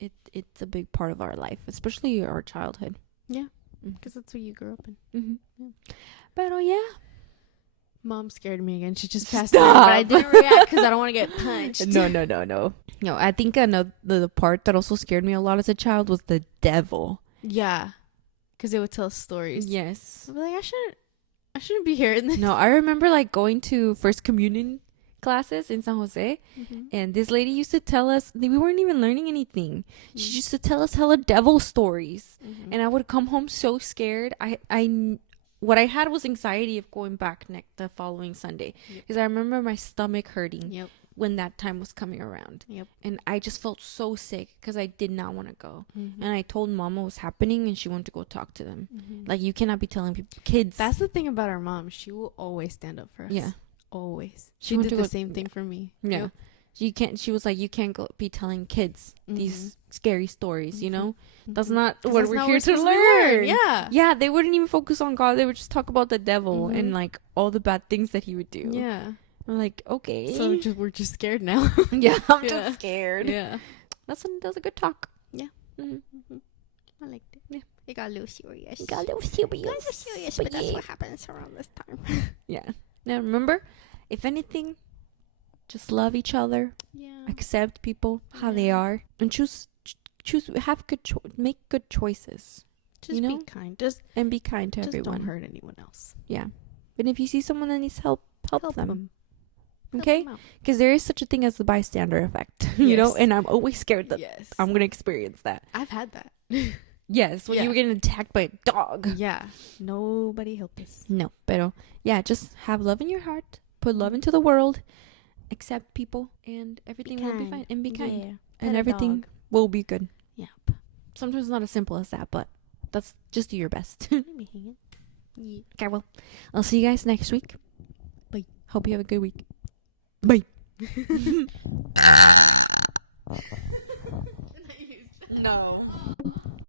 it's a big part of our life, especially our childhood. Yeah. Because that's what you grew up in. Yeah. But, yeah. Mom scared me again. She just passed me, but I didn't react because I don't want to get punched. No, I think the part that also scared me a lot as a child was the devil. Yeah, because they would tell stories. Yes. I'd be like, I shouldn't be hearing this. No, I remember, like, going to First Communion classes in San Jose, and this lady used to tell us, we weren't even learning anything. She used to tell us hella devil stories, and I would come home so scared. What I had was anxiety of going back the following Sunday, because I remember my stomach hurting when that time was coming around, and I just felt so sick because I did not want to go. And I told Mom what was happening, and she went to go talk to them. Like, you cannot be telling kids. That's the thing about our mom. She will always stand up for us. Yeah, always. She did the same thing for me. Yeah. She was like, you can't be telling kids these scary stories, you know? That's not what we're here to learn. Yeah. Yeah, they wouldn't even focus on God. They would just talk about the devil and, like, all the bad things that he would do. Yeah. I'm like, okay. So we're just scared now. Yeah, I'm just scared. Yeah. That was a good talk. Yeah. I liked it. Yeah. It got a little serious. But that's what happens around this time. Yeah. Now, remember, if anything, just love each other. Yeah. Accept people how they are, and make good choices. Just be kind. And be kind to everyone. Don't hurt anyone else. Yeah. But if you see someone that needs help them. Okay? Because there is such a thing as the bystander effect, you know? And I'm always scared that I'm going to experience that. I've had that. Yes, when you were getting attacked by a dog. Yeah. Nobody helped us. No, but yeah, just have love in your heart. Put love into the world. Accept people, and everything will be fine. And be kind. Yeah. And everything will be good. Yep. Sometimes it's not as simple as that, but that's just do your best. Yeah. Okay, well, I'll see you guys next week. Bye. Hope you have a good week. Bye. No.